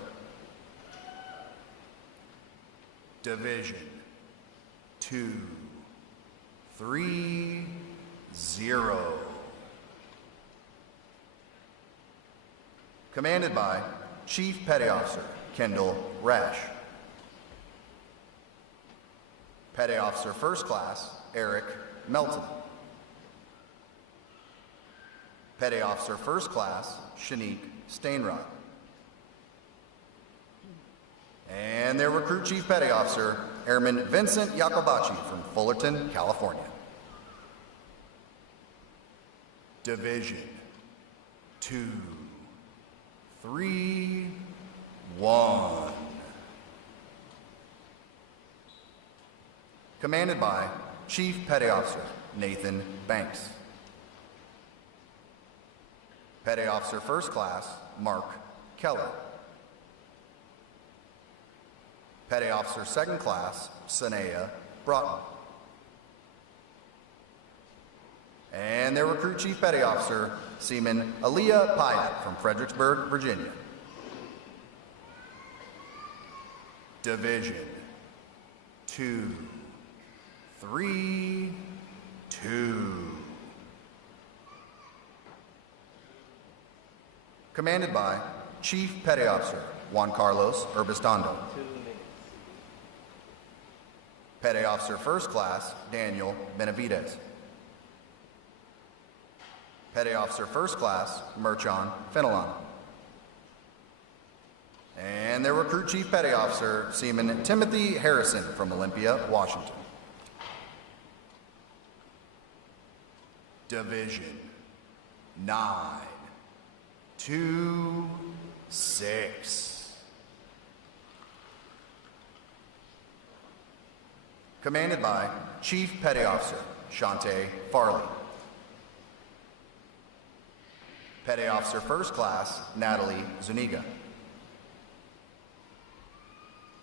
Division 230. Commanded by Chief Petty Officer Kendall Rash. Petty Officer First Class Eric Melton. Petty Officer First Class Shanique Stainrod. And their Recruit Chief Petty Officer, Airman Vincent Yacobachi from Fullerton, California. Division 231. Commanded by Chief Petty Officer Nathan Banks. Petty Officer First Class Mark Keller. Petty Officer Second Class Sanaya Broughton. And their Recruit Chief Petty Officer Seaman Aaliyah Pyatt from Fredericksburg, Virginia. Division 232. Commanded by Chief Petty Officer Juan Carlos Urbistando. Petty Officer First Class Daniel Benavides. Petty Officer First Class Merchon Fenelon. And their Recruit Chief Petty Officer Seaman Timothy Harrison from Olympia, Washington. Division 926. Commanded by Chief Petty Officer Shante Farley. Petty Officer First Class Natalie Zuniga.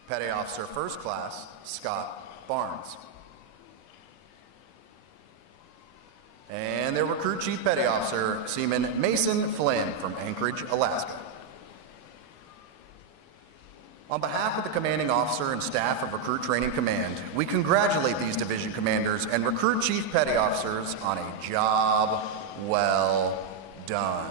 Petty Officer First Class Scott Barnes. And their Recruit Chief Petty Officer Seaman Mason Flynn from Anchorage, Alaska. On behalf of the Commanding Officer and staff of Recruit Training Command, we congratulate these division commanders and Recruit Chief Petty Officers on a job well done.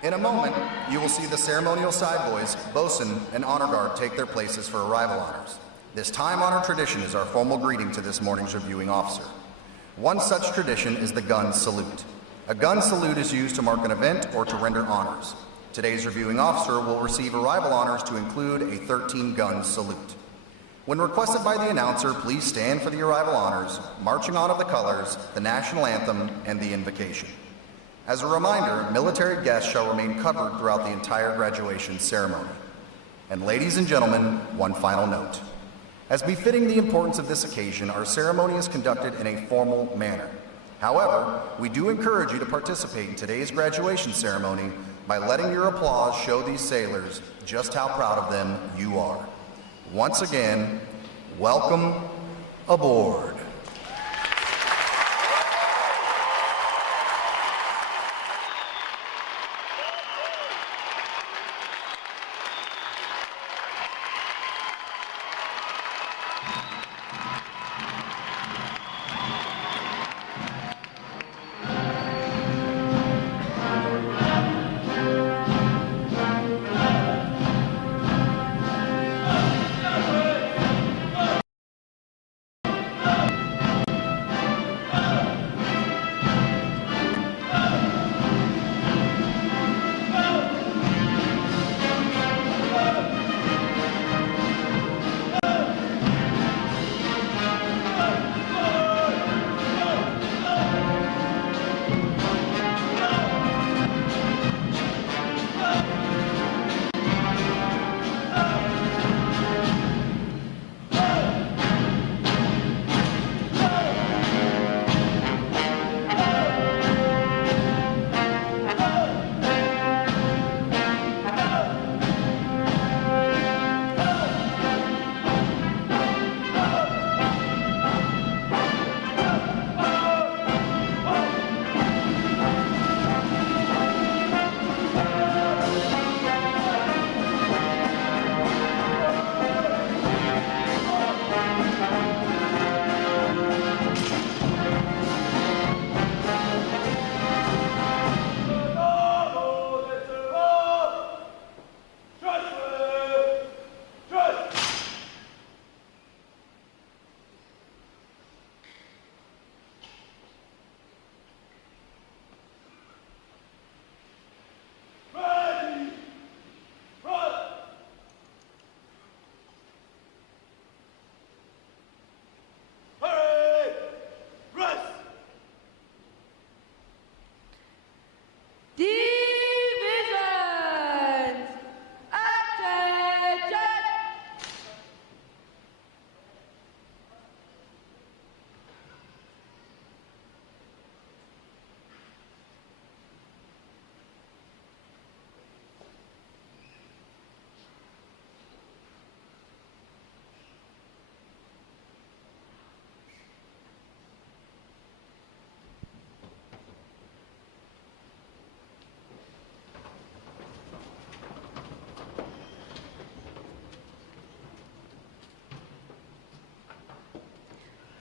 In a moment, you will see the ceremonial side boys, bosun, and honor guard take their places for arrival honors. This time-honored tradition is our formal greeting to this morning's reviewing officer. One such tradition is the gun salute. A gun salute is used to mark an event or to render honors. Today's reviewing officer will receive arrival honors to include a 13-gun salute. When requested by the announcer, please stand for the arrival honors, marching on of the colors, the national anthem, and the invocation. As a reminder, military guests shall remain covered throughout the entire graduation ceremony. And ladies and gentlemen, one final note. As befitting the importance of this occasion, our ceremony is conducted in a formal manner. However, we do encourage you to participate in today's graduation ceremony by letting your applause show these sailors just how proud of them you are. Once again, welcome aboard.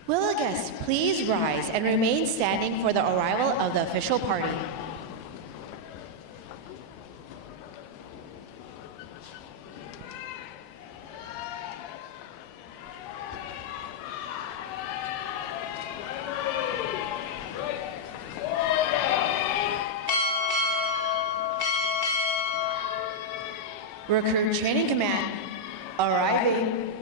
Will the guests please rise and remain standing for the arrival of the official party? Recruit Training Command arriving.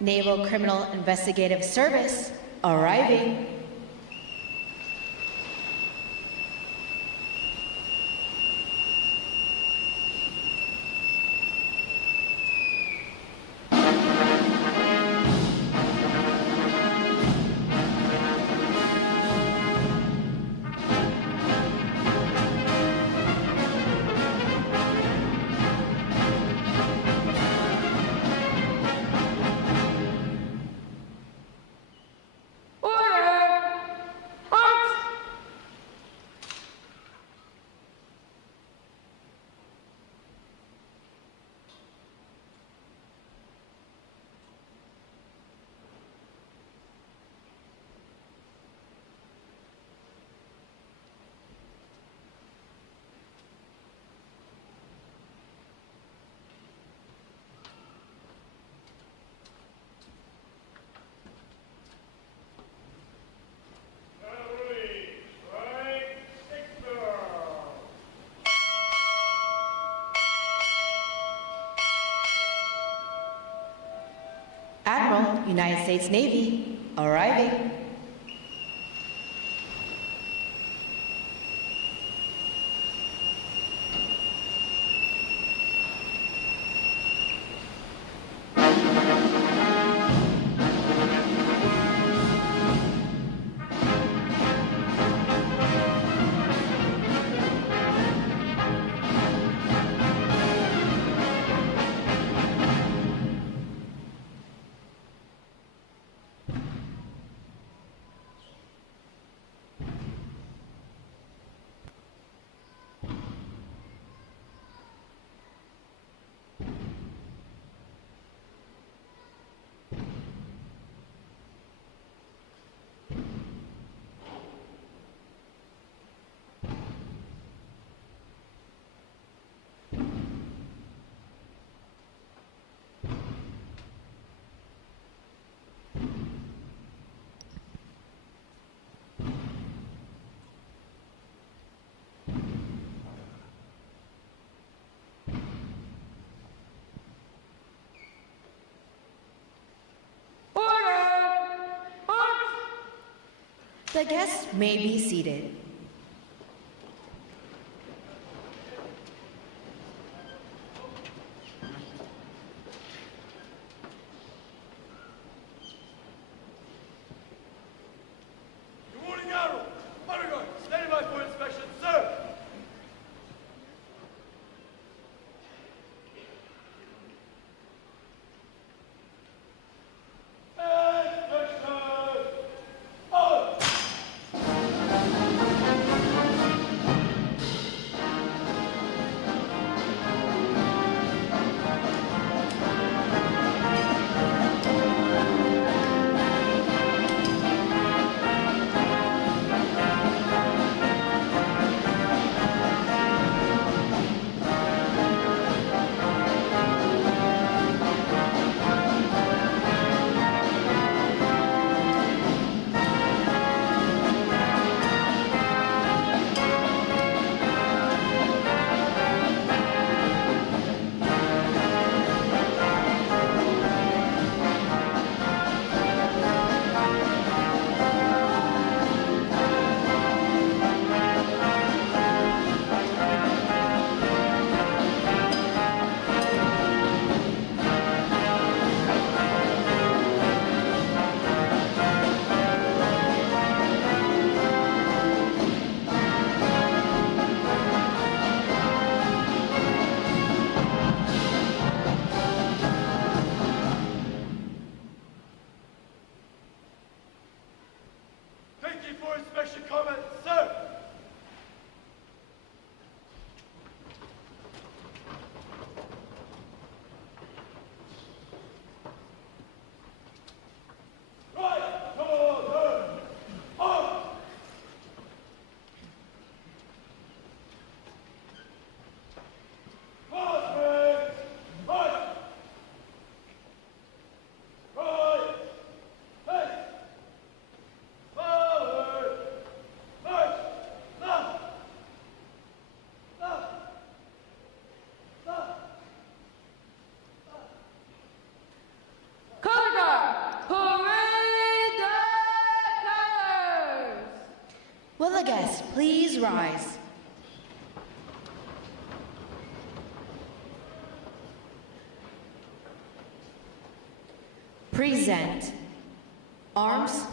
Naval Criminal Investigative Service arriving. Admiral, United States Navy, arriving. The guests may be seated. Good morning, Admiral. Buttergun, standing by for inspection, sir. Inspection! Oh! First special comment, sir. Will the guests please rise? Present. Arms.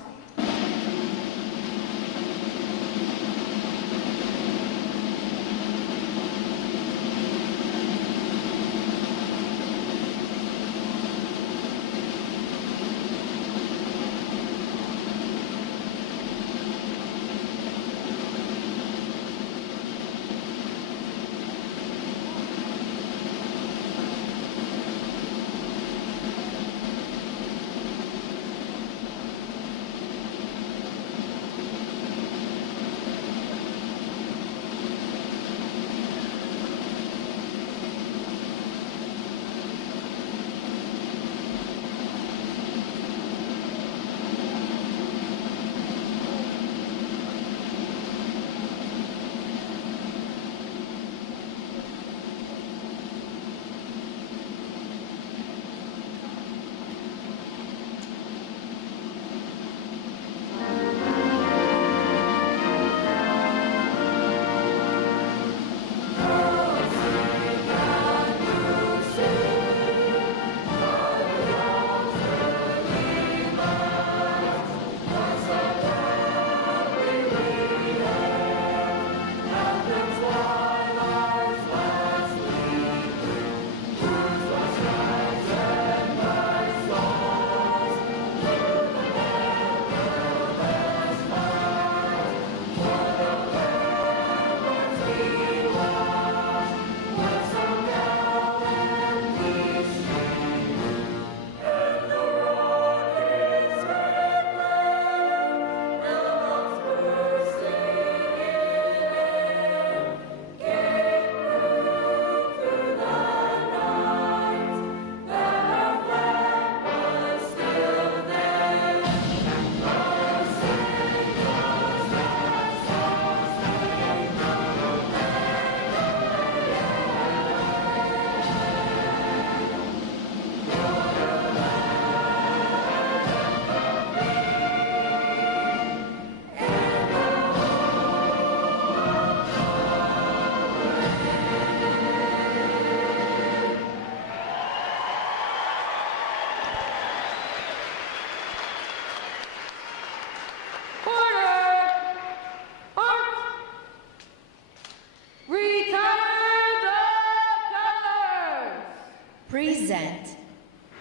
Present.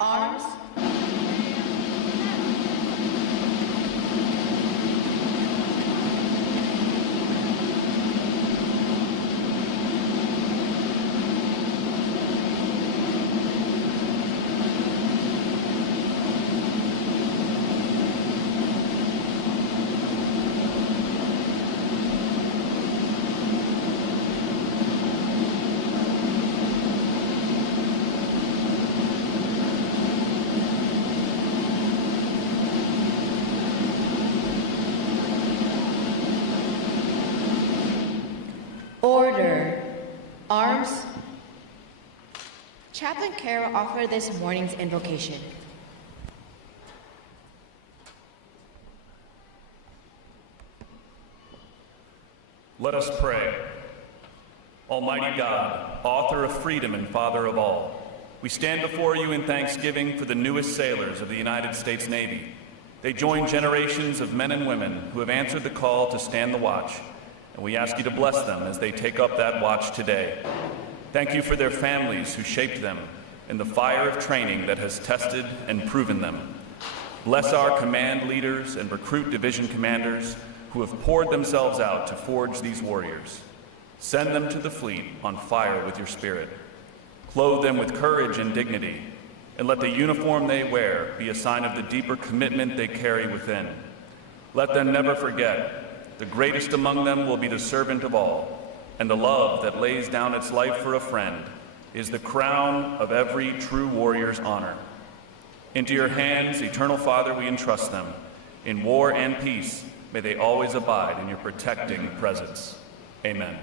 Arms. Order. Arms. Chaplain Carroll offered this morning's invocation. Let us pray. Almighty God, author of freedom and Father of all, we stand before you in thanksgiving for the newest sailors of the United States Navy. They join generations of men and women who have answered the call to stand the watch, and we ask you to bless them as they take up that watch today. Thank you for their families who shaped them and the fire of training that has tested and proven them. Bless our command leaders and recruit division commanders who have poured themselves out to forge these warriors. Send them to the fleet on fire with your spirit. Clothe them with courage and dignity, and let the uniform they wear be a sign of the deeper commitment they carry within. Let them never forget, the greatest among them will be the servant of all, and the love that lays down its life for a friend is the crown of every true warrior's honor. Into your hands, Eternal Father, we entrust them. In war and peace, may they always abide in your protecting presence. Amen.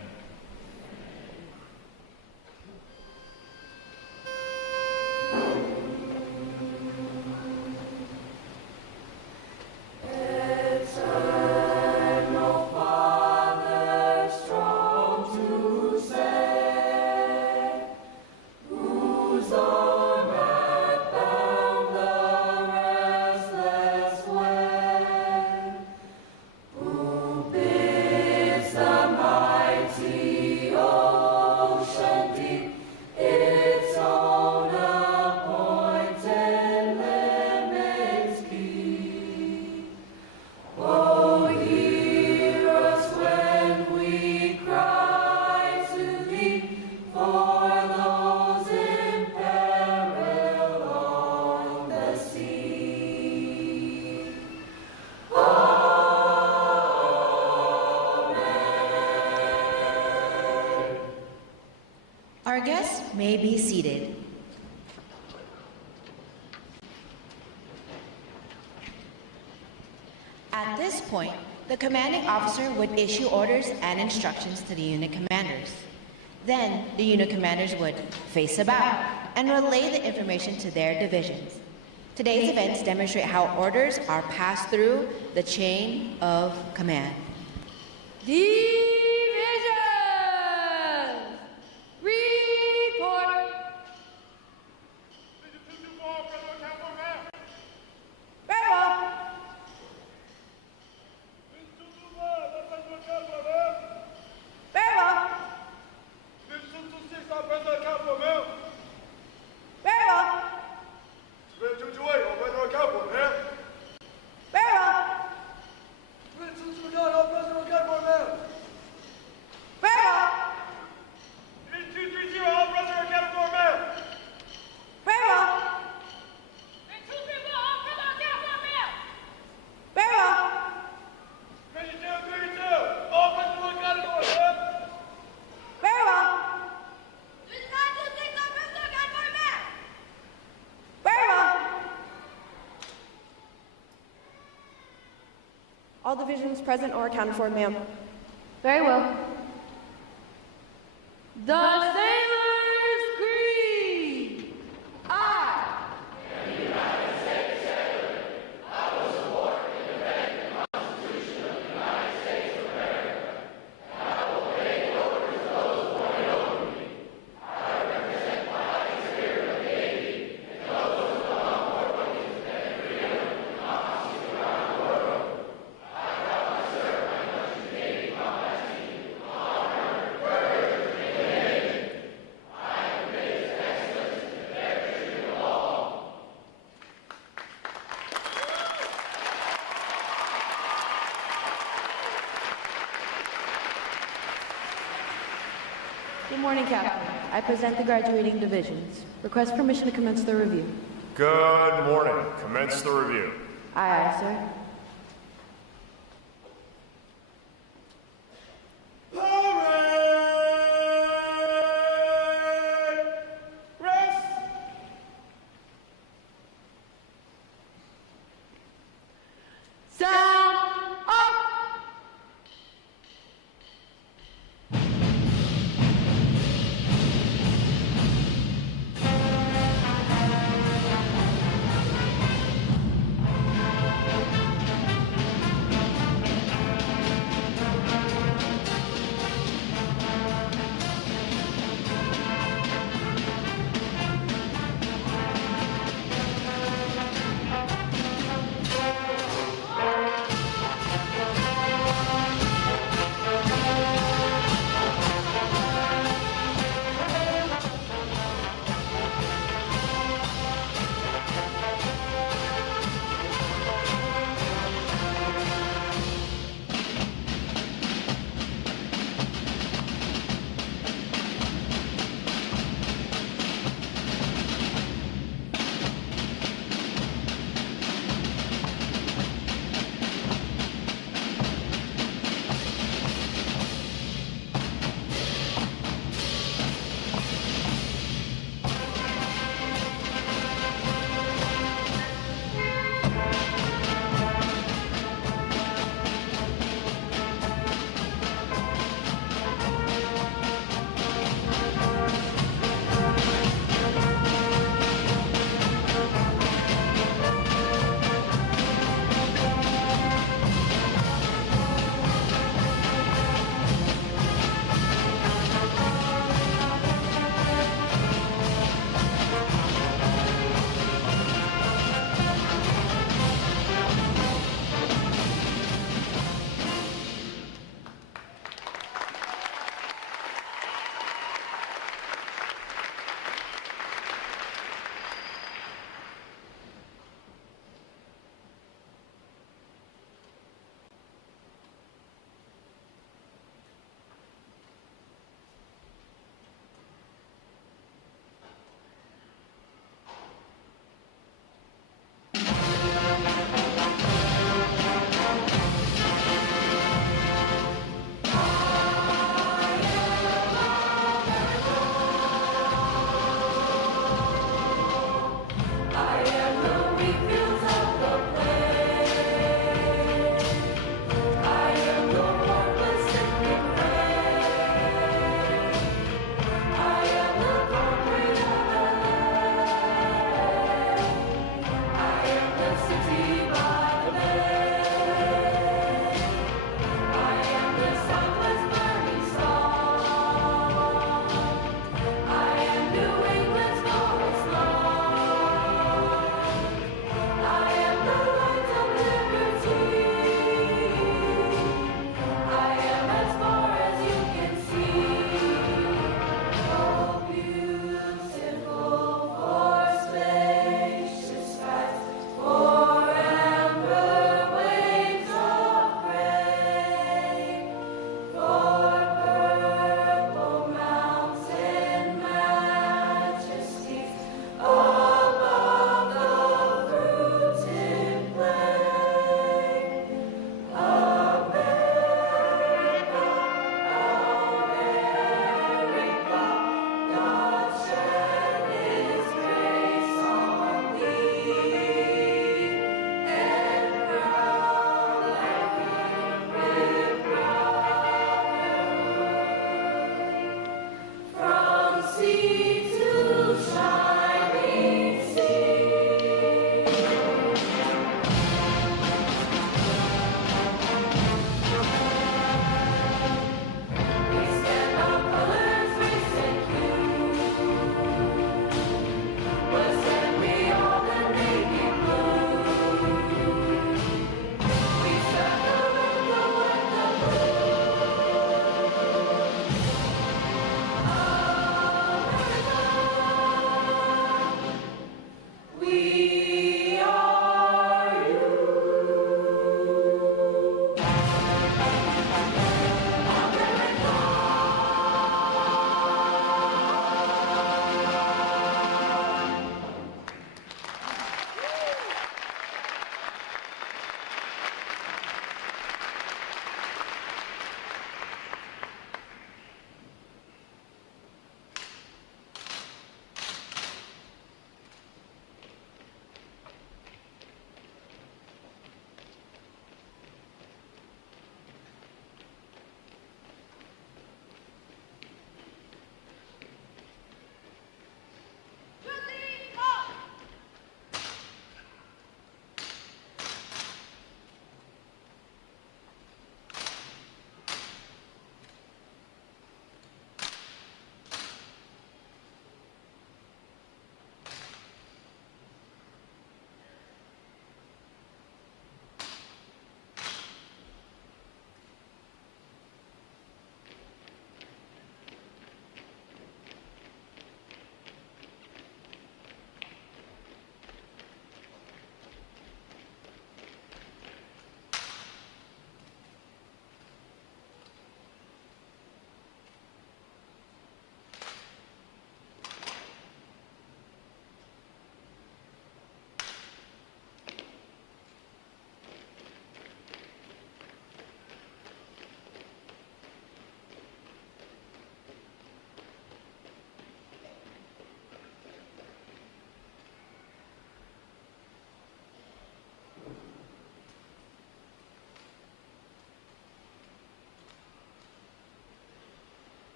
Our guests may be seated. At this point, the commanding officer would issue orders and instructions to the unit commanders. Then, the unit commanders would face about and relay the information to their divisions. Today's events demonstrate how orders are passed through the chain of command. Divisions! Report! Very well. Very well. Very well. Very well. All divisions present or accounted for, ma'am. Very well. The sailors agree. I. The United States sailor. I will support and defend the Constitution of the United States of America. And I will obey the orders of those appointed over me. I represent my high spirit of the Navy and those who belong more willing to defend freedom and democracy around the world. Good morning, Captain. I present the graduating divisions. Request permission to commence the review. Good morning. Commence the review. Aye, aye, sir. Sound up!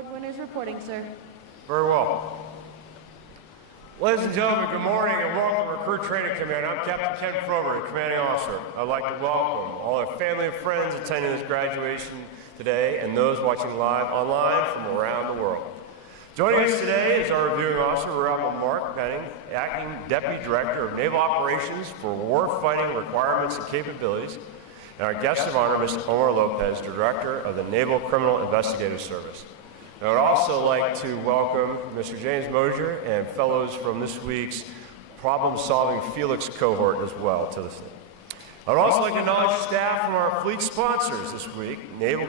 Award winners reporting, sir. Very well. Ladies and gentlemen, good morning and welcome to Recruit Training Command. I'm Captain Ken Frober, Commanding Officer. I'd like to welcome all our family and friends attending this graduation today and those watching live online from around the world. Joining us today is our reviewing officer, Rear Admiral Mark Penning, Acting Deputy Director of Naval Operations for Warfighting Requirements and Capabilities, and our guest of honor, Mr. Omar Lopez, Director of the Naval Criminal Investigative Service. I would also like to welcome Mr. James Mosier and fellows from this week's Problem-Solving Felix cohort as well to this. I would also like to acknowledge staff from our fleet sponsors this week, Naval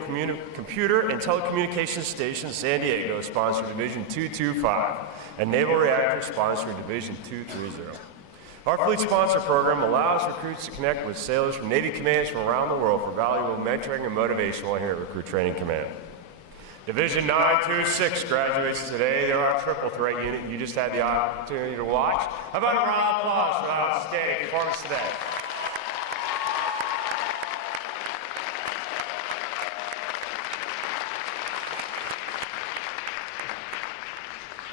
Computer and Telecommunications Station San Diego, sponsoring Division 225, and Naval Reactor, sponsoring Division 230. Our fleet sponsor program allows recruits to connect with sailors from Navy commands from around the world for valuable mentoring and motivation while here at Recruit Training Command. Division 926 graduates today. They're our triple threat unit. You just had the opportunity to watch. How about a round of applause for our outstanding performance today?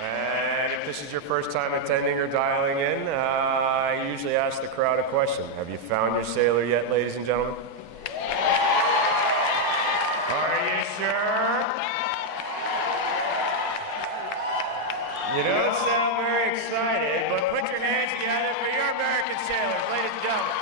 And if this is your first time attending or dialing in, I usually ask the crowd a question. Have you found your sailor yet, ladies and gentlemen? Are you sure? You don't sound very excited, but put your hands together for your American sailors, ladies and gentlemen.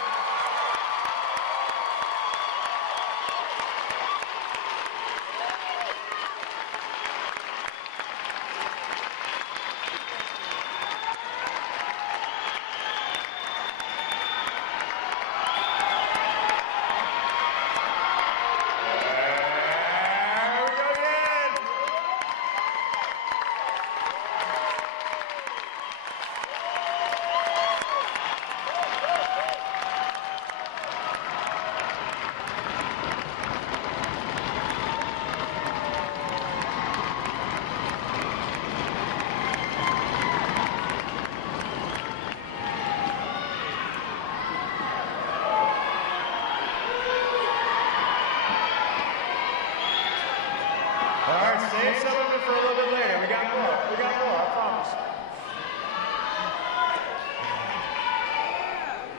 Save some of it for a little bit later. We got more, I promise.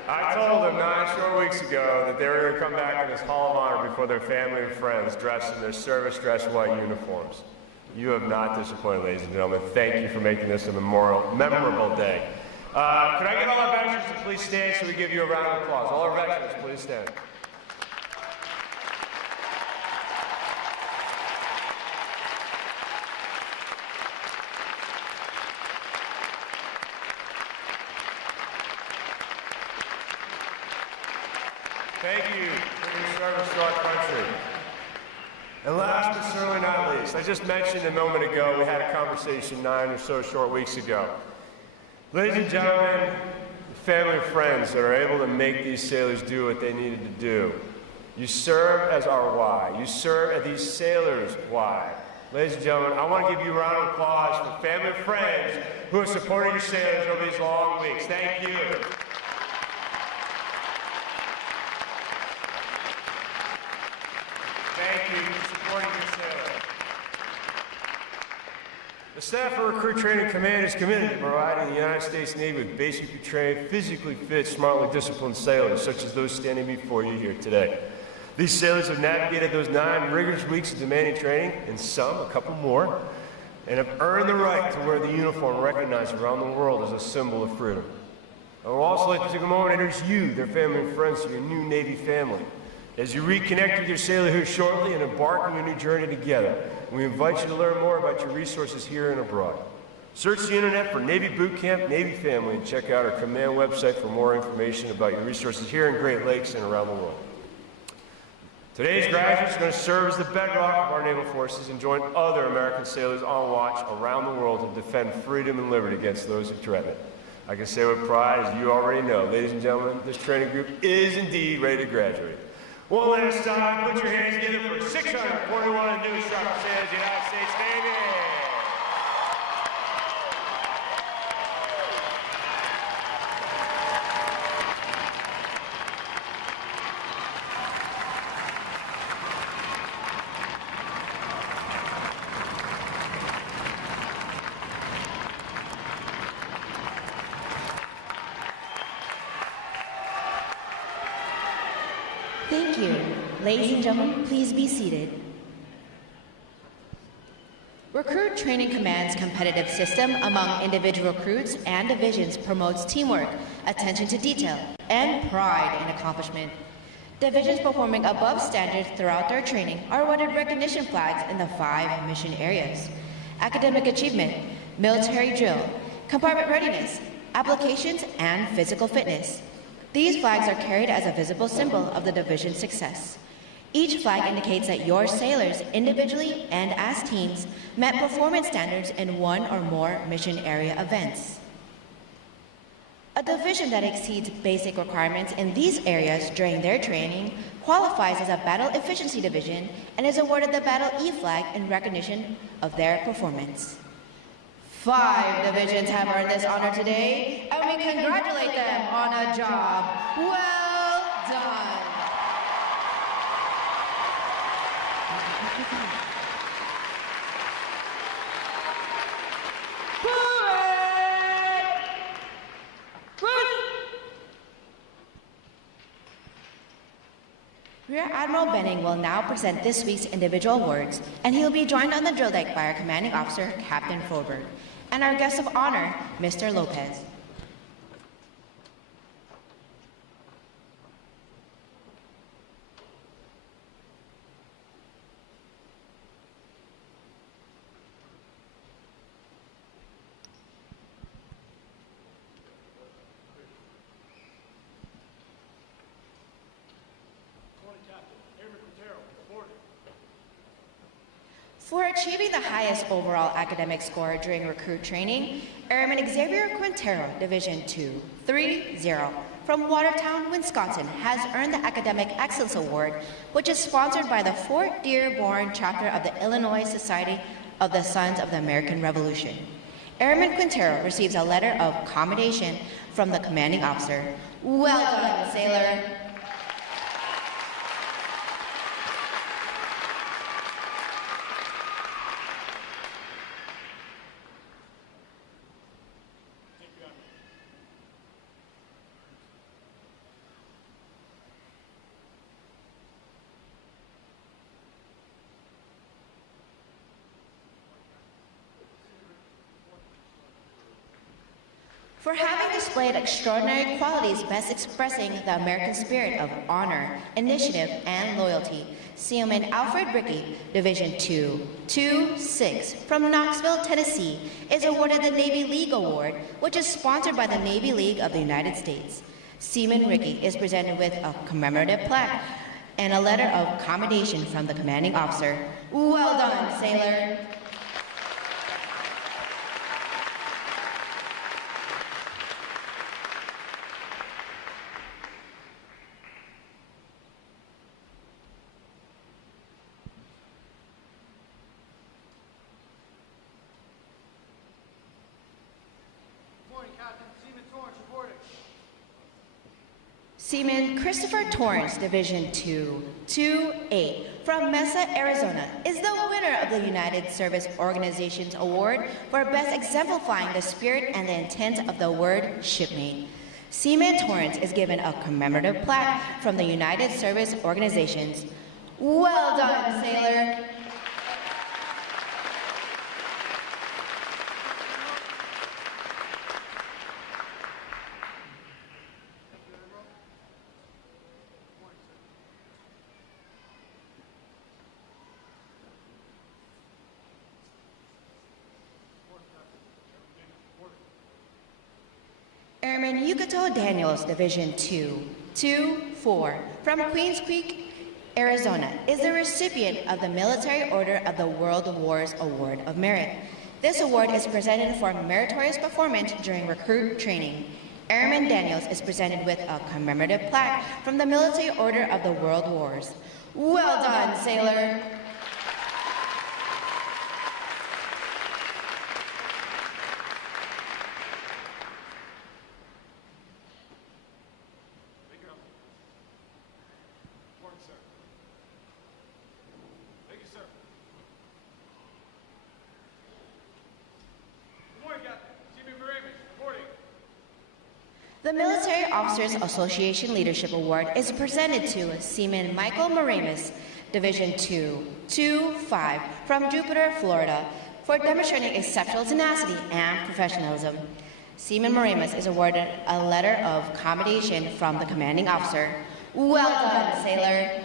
I told them 9 short weeks ago that they were going to come back in this Hall of Honor before their family and friends dressed in their service dress white uniforms. You have not disappointed, ladies and gentlemen. Thank you for making this a memorable day. Could I get all our veterans to please stand so we give you a round of applause? All our veterans, please stand. Thank you for your service to our country. And last but certainly not least, I just mentioned a moment ago, we had a conversation 9 or so short weeks ago. Ladies and gentlemen, family and friends that are able to make these sailors do what they needed to do. You serve as our why. You serve as these sailors' why. Ladies and gentlemen, I want to give you a round of applause for family and friends who have supported your sailors over these long weeks. Thank you. Thank you for supporting your sailors. The staff of Recruit Training Command is committed to providing the United States Navy with basically trained, physically fit, smartly disciplined sailors, such as those standing before you here today. These sailors have navigated those 9 rigorous weeks of demanding training, and some, a couple more, and have earned the right to wear the uniform recognized around the world as a symbol of freedom. I would also like to take a moment to introduce you, their family and friends, to your new Navy family. As you reconnect with your sailorhood shortly and embark on your new journey together, we invite you to learn more about your resources here and abroad. Search the internet for Navy Boot Camp, Navy Family, and check out our command website for more information about your resources here in Great Lakes and around the world. Today's graduates are going to serve as the bedrock of our naval forces and join other American sailors on watch around the world to defend freedom and liberty against those who threaten it. I can say with pride, as you already know, ladies and gentlemen, this training group is indeed ready to graduate. One last time, put your hands together for 641 new sharp sailors of the United States Navy. Thank you. Ladies and gentlemen, please be seated. Recruit Training Command's competitive system among individual recruits and divisions promotes teamwork, attention to detail, and pride in accomplishment. Divisions performing above standards throughout their training are awarded recognition flags in the 5 mission areas: academic achievement, military drill, compartment readiness, applications, and physical fitness. These flags are carried as a visible symbol of the division's success. Each flag indicates that your sailors, individually and as teams, met performance standards in 1 or more mission area events. A division that exceeds basic requirements in these areas during their training qualifies as a Battle Efficiency Division and is awarded the Battle E flag in recognition of their performance. 5 divisions have earned this honor today, and we congratulate them on a job well done. Rear Admiral Benning will now present this week's individual awards, and he will be joined on the drill deck by our commanding officer, Captain Froberg, and our guest of honor, Mr. Lopez. For achieving the highest overall academic score during recruit training, Airman Xavier Quintero, Division 230 from Watertown, Wisconsin, has earned the Academic Excellence Award, which is sponsored by the Fort Dearborn chapter of the Illinois Society of the Sons of the American Revolution. Airman Quintero receives a letter of commendation from the commanding officer. Well done, sailor. For having displayed extraordinary qualities best expressing the American spirit of honor, initiative, and loyalty, Seaman Alfred Rickey, Division 226 from Knoxville, Tennessee, is awarded the Navy League Award, which is sponsored by the Navy League of the United States. Seaman Rickey is presented with a commemorative plaque and a letter of commendation from the commanding officer. Well done, sailor. Seaman Christopher Torrance, Division 228 from Mesa, Arizona, is the winner of the United Service Organization's Award for best exemplifying the spirit and the intent of the word shipmate. Seaman Torrance is given a commemorative plaque from the United Service Organizations. Well done, sailor. Airman Yukato Daniels, Division 224 from Queens Creek, Arizona, is the recipient of the Military Order of the World Wars Award of Merit. This award is presented for meritorious performance during recruit training. Airman Daniels is presented with a commemorative plaque from the Military Order of the World Wars. Well done, sailor. The Military Officers Association Leadership Award is presented to Seaman Michael Moramis, Division 2-5 from Jupiter, Florida, for demonstrating exceptional tenacity and professionalism. Seaman Moramis is awarded a letter of commendation from the commanding officer. Well done, sailor.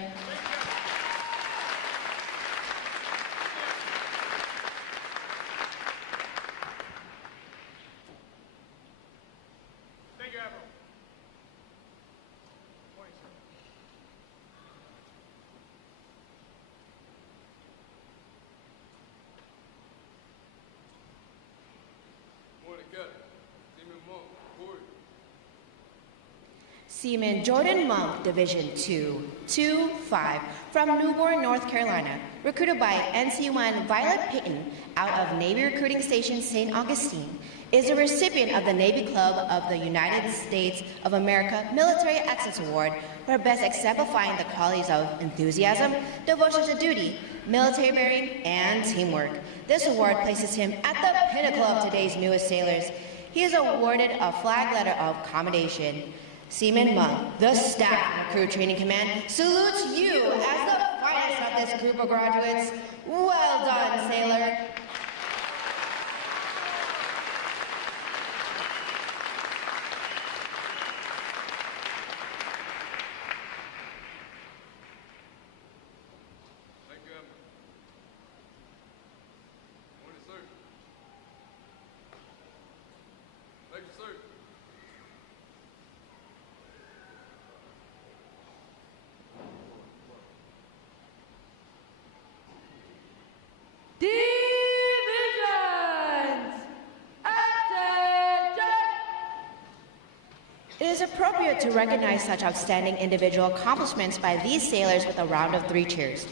Seaman Jordan Monk, Division 2-5 from Newborn, North Carolina, recruited by NC1 Violet Payton out of Navy Recruiting Station St. Augustine, is a recipient of the Navy Club of the United States of America Military Excellence Award for best exemplifying the qualities of enthusiasm, devotion to duty, military bearing, and teamwork. This award places him at the pinnacle of today's newest sailors. He is awarded a flag letter of commendation. Seaman Monk, the staff of Crew Training Command, salutes you as the finest of this group of graduates. Well done, sailor. It is appropriate to recognize such outstanding individual accomplishments by these sailors with a round of 3 cheers.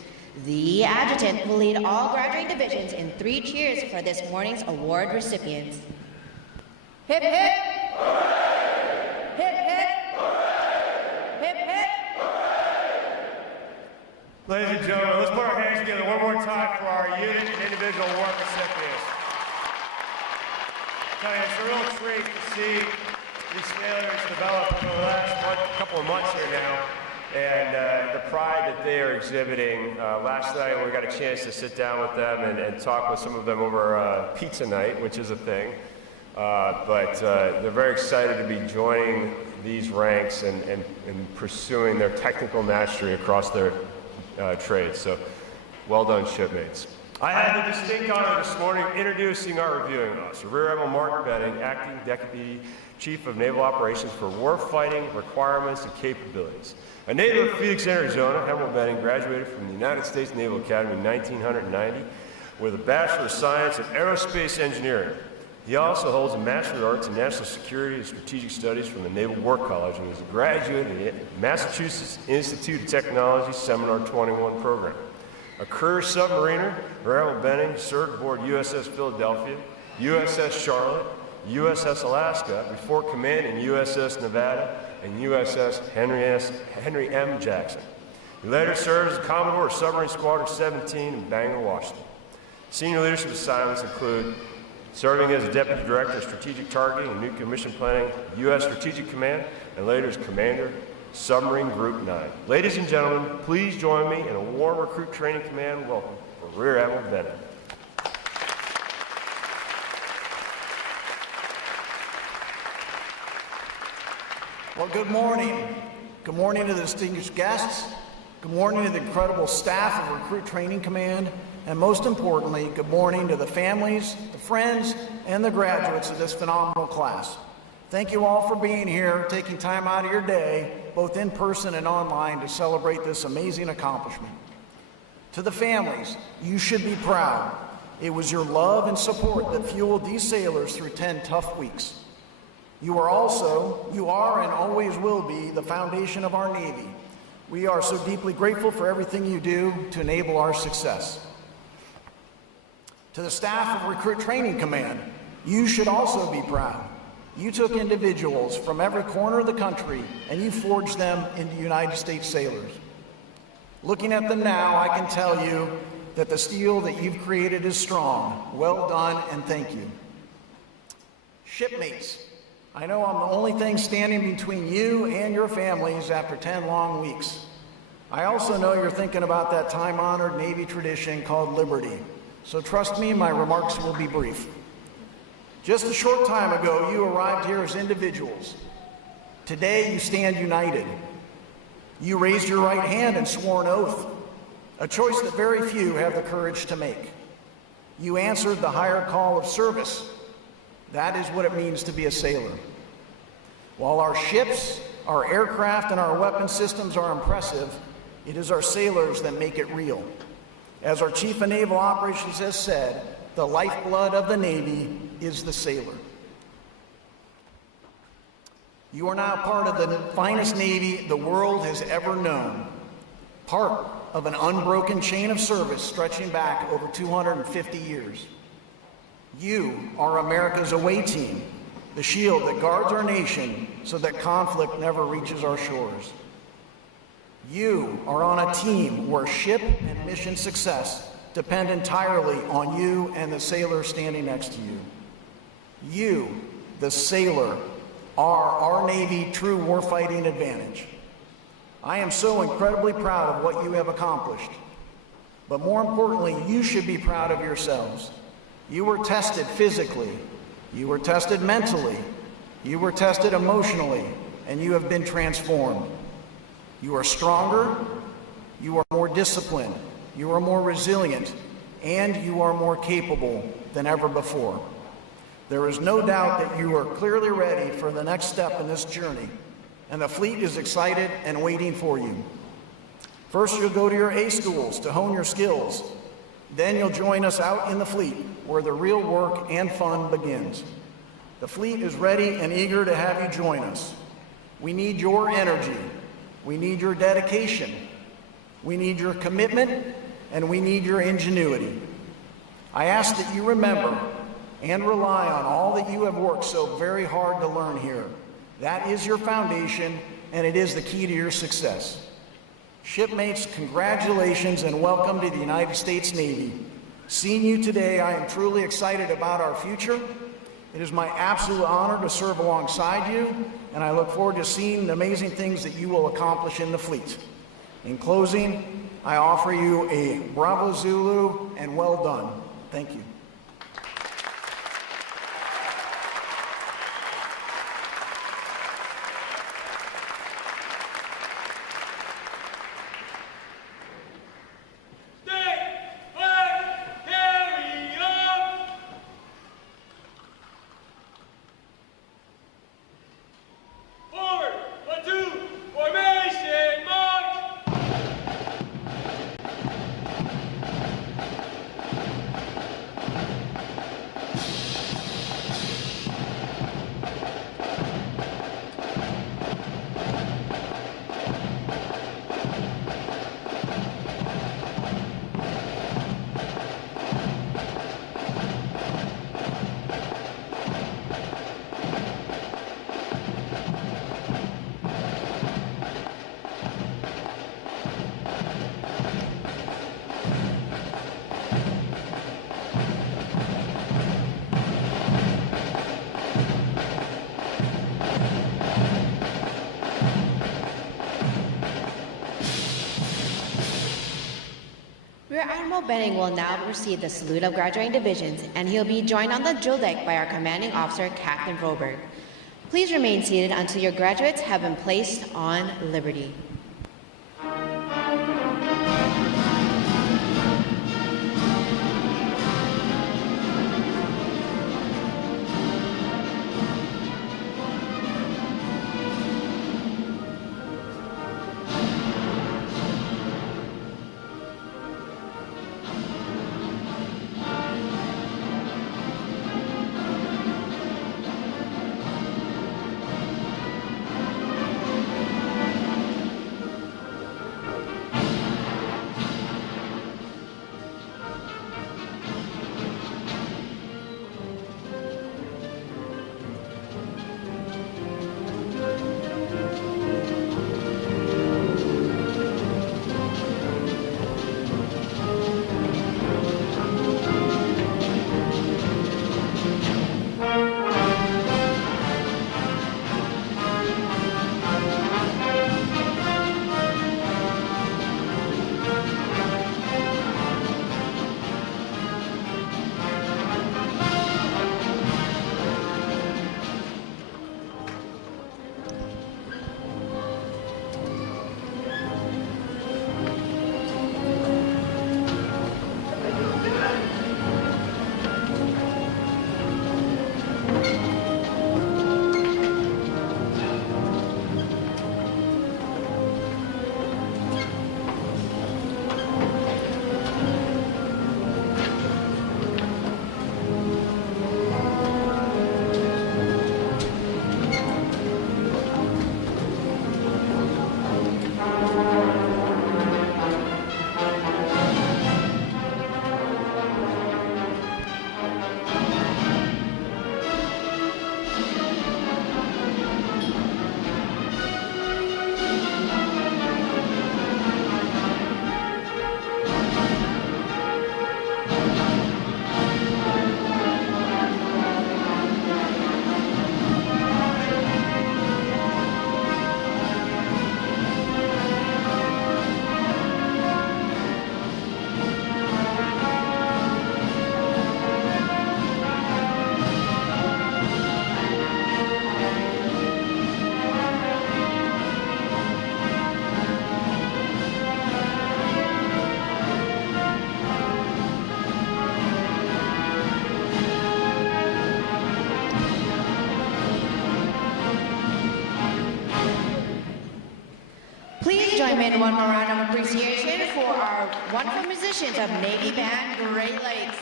The adjutant will lead all graduating divisions in 3 cheers for this morning's award recipients. Hip hip! Hooray! Hip hip! Hooray! Hip hip! Ladies and gentlemen, let's put our hands together one more time for our unit and individual award recipients. I tell you, it's a real treat to see these sailors develop over the last couple of months here now, and the pride that they are exhibiting. Last night we got a chance to sit down with them and talk with some of them over pizza night, which is a thing. But they're very excited to be joining these ranks and pursuing their technical mastery across their trades. So well done, shipmates. I had the distinct honor this morning of introducing our reviewing officer, Rear Admiral Mark Benning, Acting Deputy Chief of Naval Operations for Warfighting Requirements and Capabilities. A native of Phoenix, Arizona, Admiral Benning graduated from the United States Naval Academy in 1990 with a Bachelor of Science in Aerospace Engineering. He also holds a Master of Arts in National Security and Strategic Studies from the Naval War College and is a graduate of the Massachusetts Institute of Technology Seminar 21 program. A career submariner, Rear Admiral Benning served aboard USS Philadelphia, USS Charlotte, USS Alaska before commanding USS Nevada and USS Henry M. Jackson. He later served as Commodore of Submarine Squadron 17 in Bangor, Washington. Senior leadership assignments include serving as Deputy Director of Strategic Targeting and Nuclear Mission Planning, U.S. Strategic Command, and later as Commander, Submarine Group 9. Ladies and gentlemen, please join me in a warm Recruit Training Command welcome for Rear Admiral Benning. Well, good morning. Good morning to the distinguished guests. Good morning to the incredible staff of Recruit Training Command. And most importantly, good morning to the families, the friends, and the graduates of this phenomenal class. Thank you all for being here, taking time out of your day, both in person and online, to celebrate this amazing accomplishment. To the families, you should be proud. It was your love and support that fueled these sailors through 10 tough weeks. You are and always will be the foundation of our Navy. We are so deeply grateful for everything you do to enable our success. To the staff of Recruit Training Command, you should also be proud. You took individuals from every corner of the country and you forged them into United States sailors. Looking at them now, I can tell you that the steel that you've created is strong. Well done and thank you. Shipmates, I know I'm the only thing standing between you and your families after 10 long weeks. I also know you're thinking about that time-honored Navy tradition called liberty. So trust me, my remarks will be brief. Just a short time ago, you arrived here as individuals. Today, you stand united. You raised your right hand and swore an oath, a choice that very few have the courage to make. You answered the higher call of service. That is what it means to be a sailor. While our ships, our aircraft, and our weapon systems are impressive, it is our sailors that make it real. As our Chief of Naval Operations has said, the lifeblood of the Navy is the sailor. You are now part of the finest Navy the world has ever known, part of an unbroken chain of service stretching back over 250 years. You are America's away team, the shield that guards our nation so that conflict never reaches our shores. You are on a team where ship and mission success depend entirely on you and the sailor standing next to you. You, the sailor, are our Navy true warfighting advantage. I am so incredibly proud of what you have accomplished. But more importantly, you should be proud of yourselves. You were tested physically, you were tested mentally, you were tested emotionally, and you have been transformed. You are stronger, you are more disciplined, you are more resilient, and you are more capable than ever before. There is no doubt that you are clearly ready for the next step in this journey, and the fleet is excited and waiting for you. First, you'll go to your A schools to hone your skills. Then you'll join us out in the fleet, where the real work and fun begins. The fleet is ready and eager to have you join us. We need your energy. We need your dedication. We need your commitment, and we need your ingenuity. I ask that you remember and rely on all that you have worked so very hard to learn here. That is your foundation, and it is the key to your success. Shipmates, congratulations and welcome to the United States Navy. Seeing you today, I am truly excited about our future. It is my absolute honor to serve alongside you, and I look forward to seeing the amazing things that you will accomplish in the fleet. In closing, I offer you a Bravo Zulu and well done. Thank you. Rear Admiral Benning will now receive the salute of graduating divisions, and he'll be joined on the drill deck by our commanding officer, Captain Froberg. Please remain seated until your graduates have been placed on liberty. join me in one more round of appreciation for our wonderful musicians of Navy Band Great Lakes.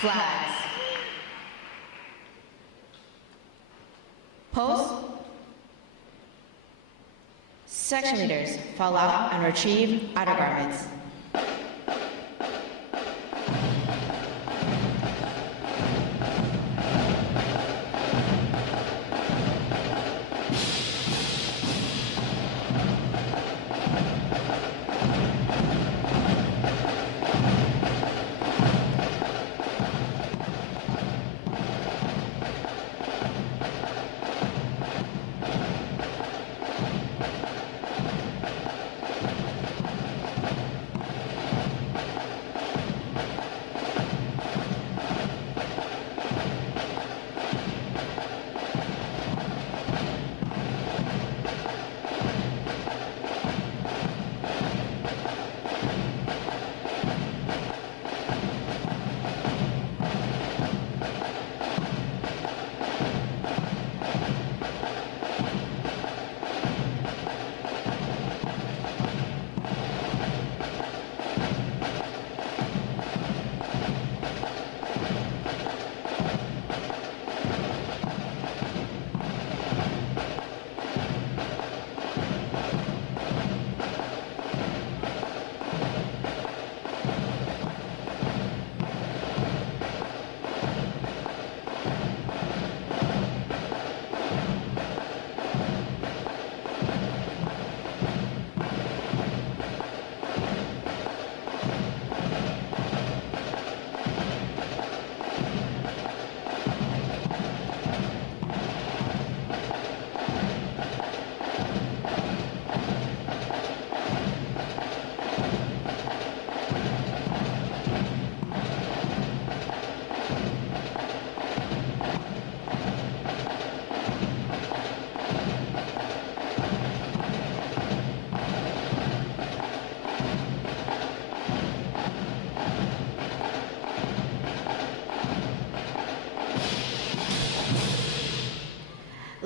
Flags. Post. Section leaders, fall out and retrieve outer garments.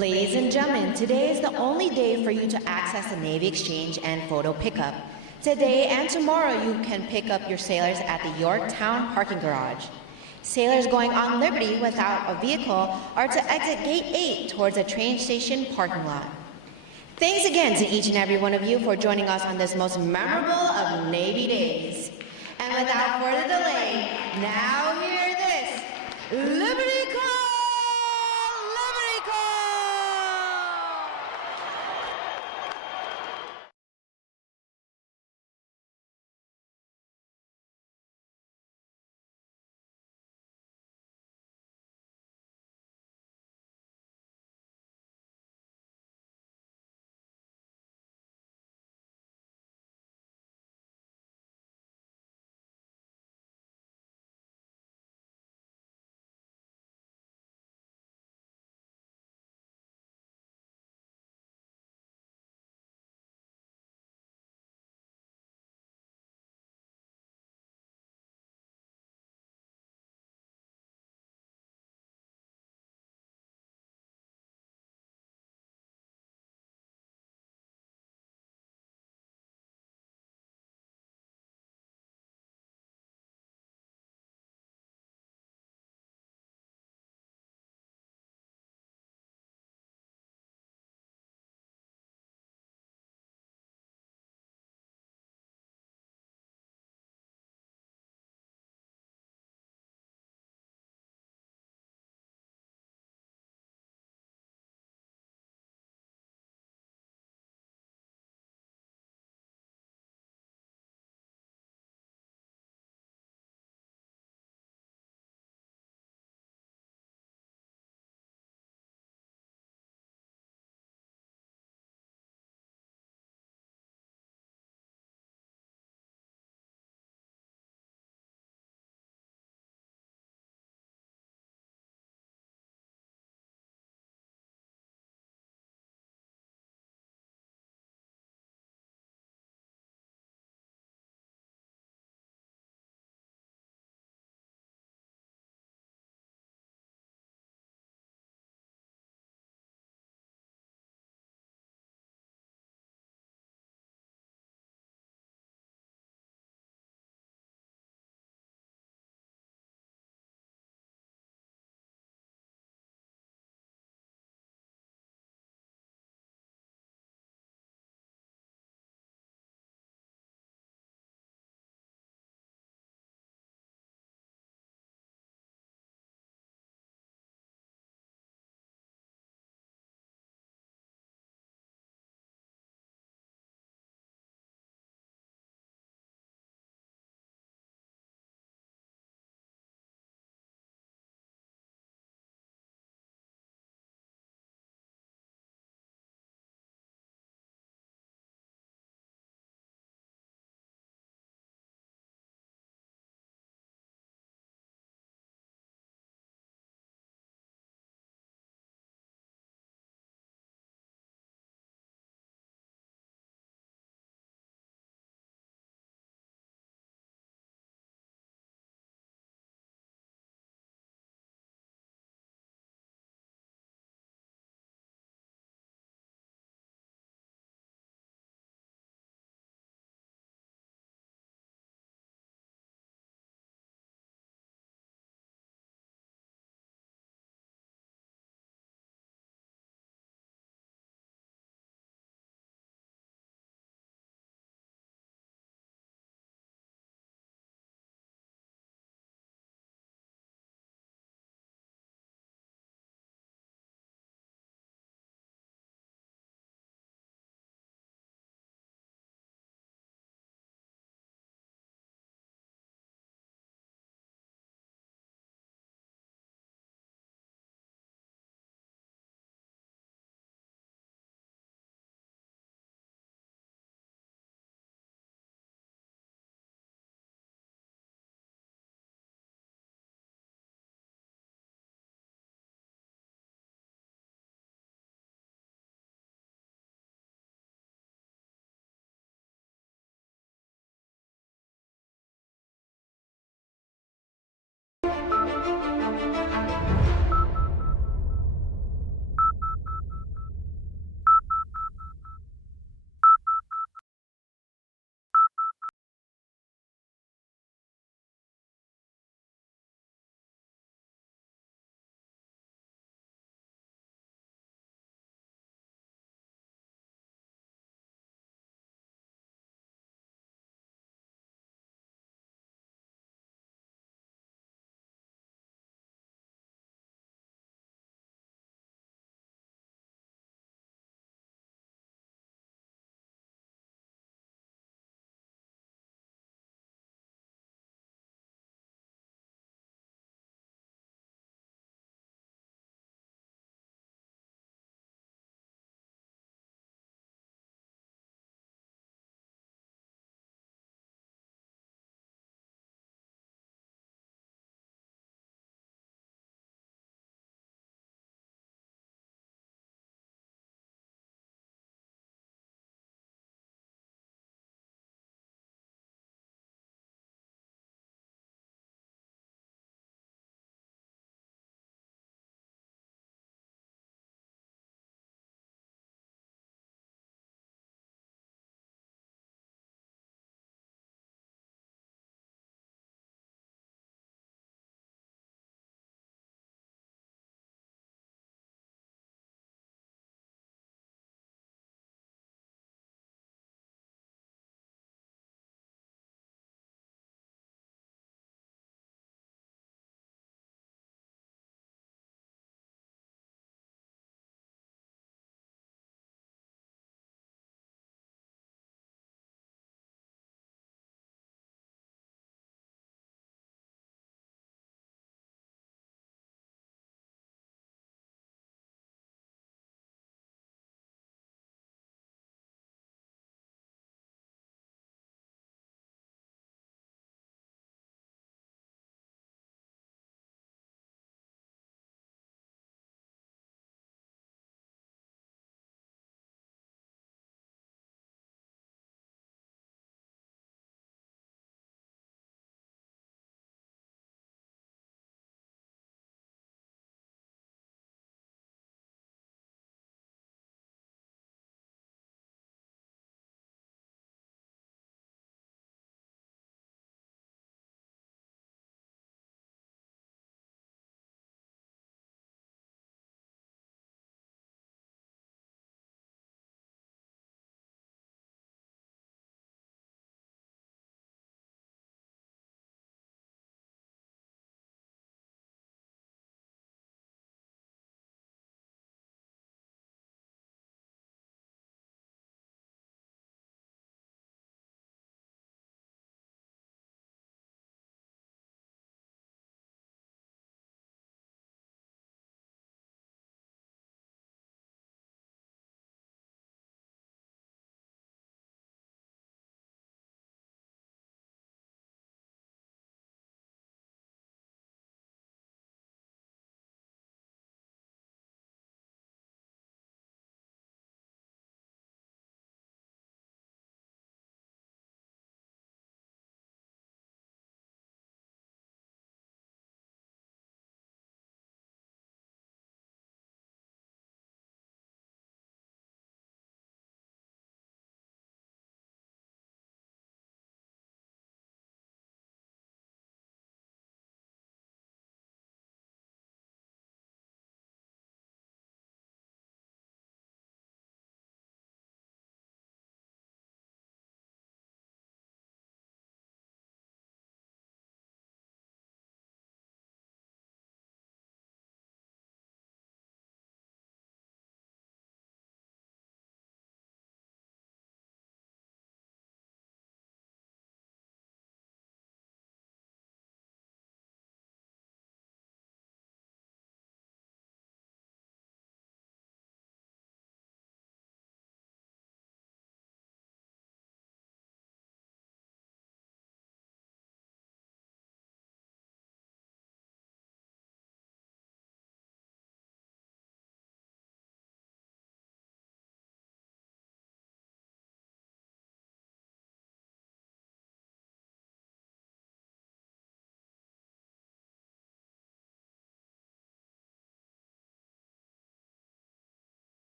Ladies and gentlemen, today is the only day for you to access the Navy Exchange and photo pickup. Today and tomorrow you can pick up your sailors at the Yorktown parking garage. Sailors going on Liberty without a vehicle are to exit Gate 8 towards the train station parking lot. Thanks again to each and every one of you for joining us on this most memorable of Navy days. And without further delay, now hear this, Liberty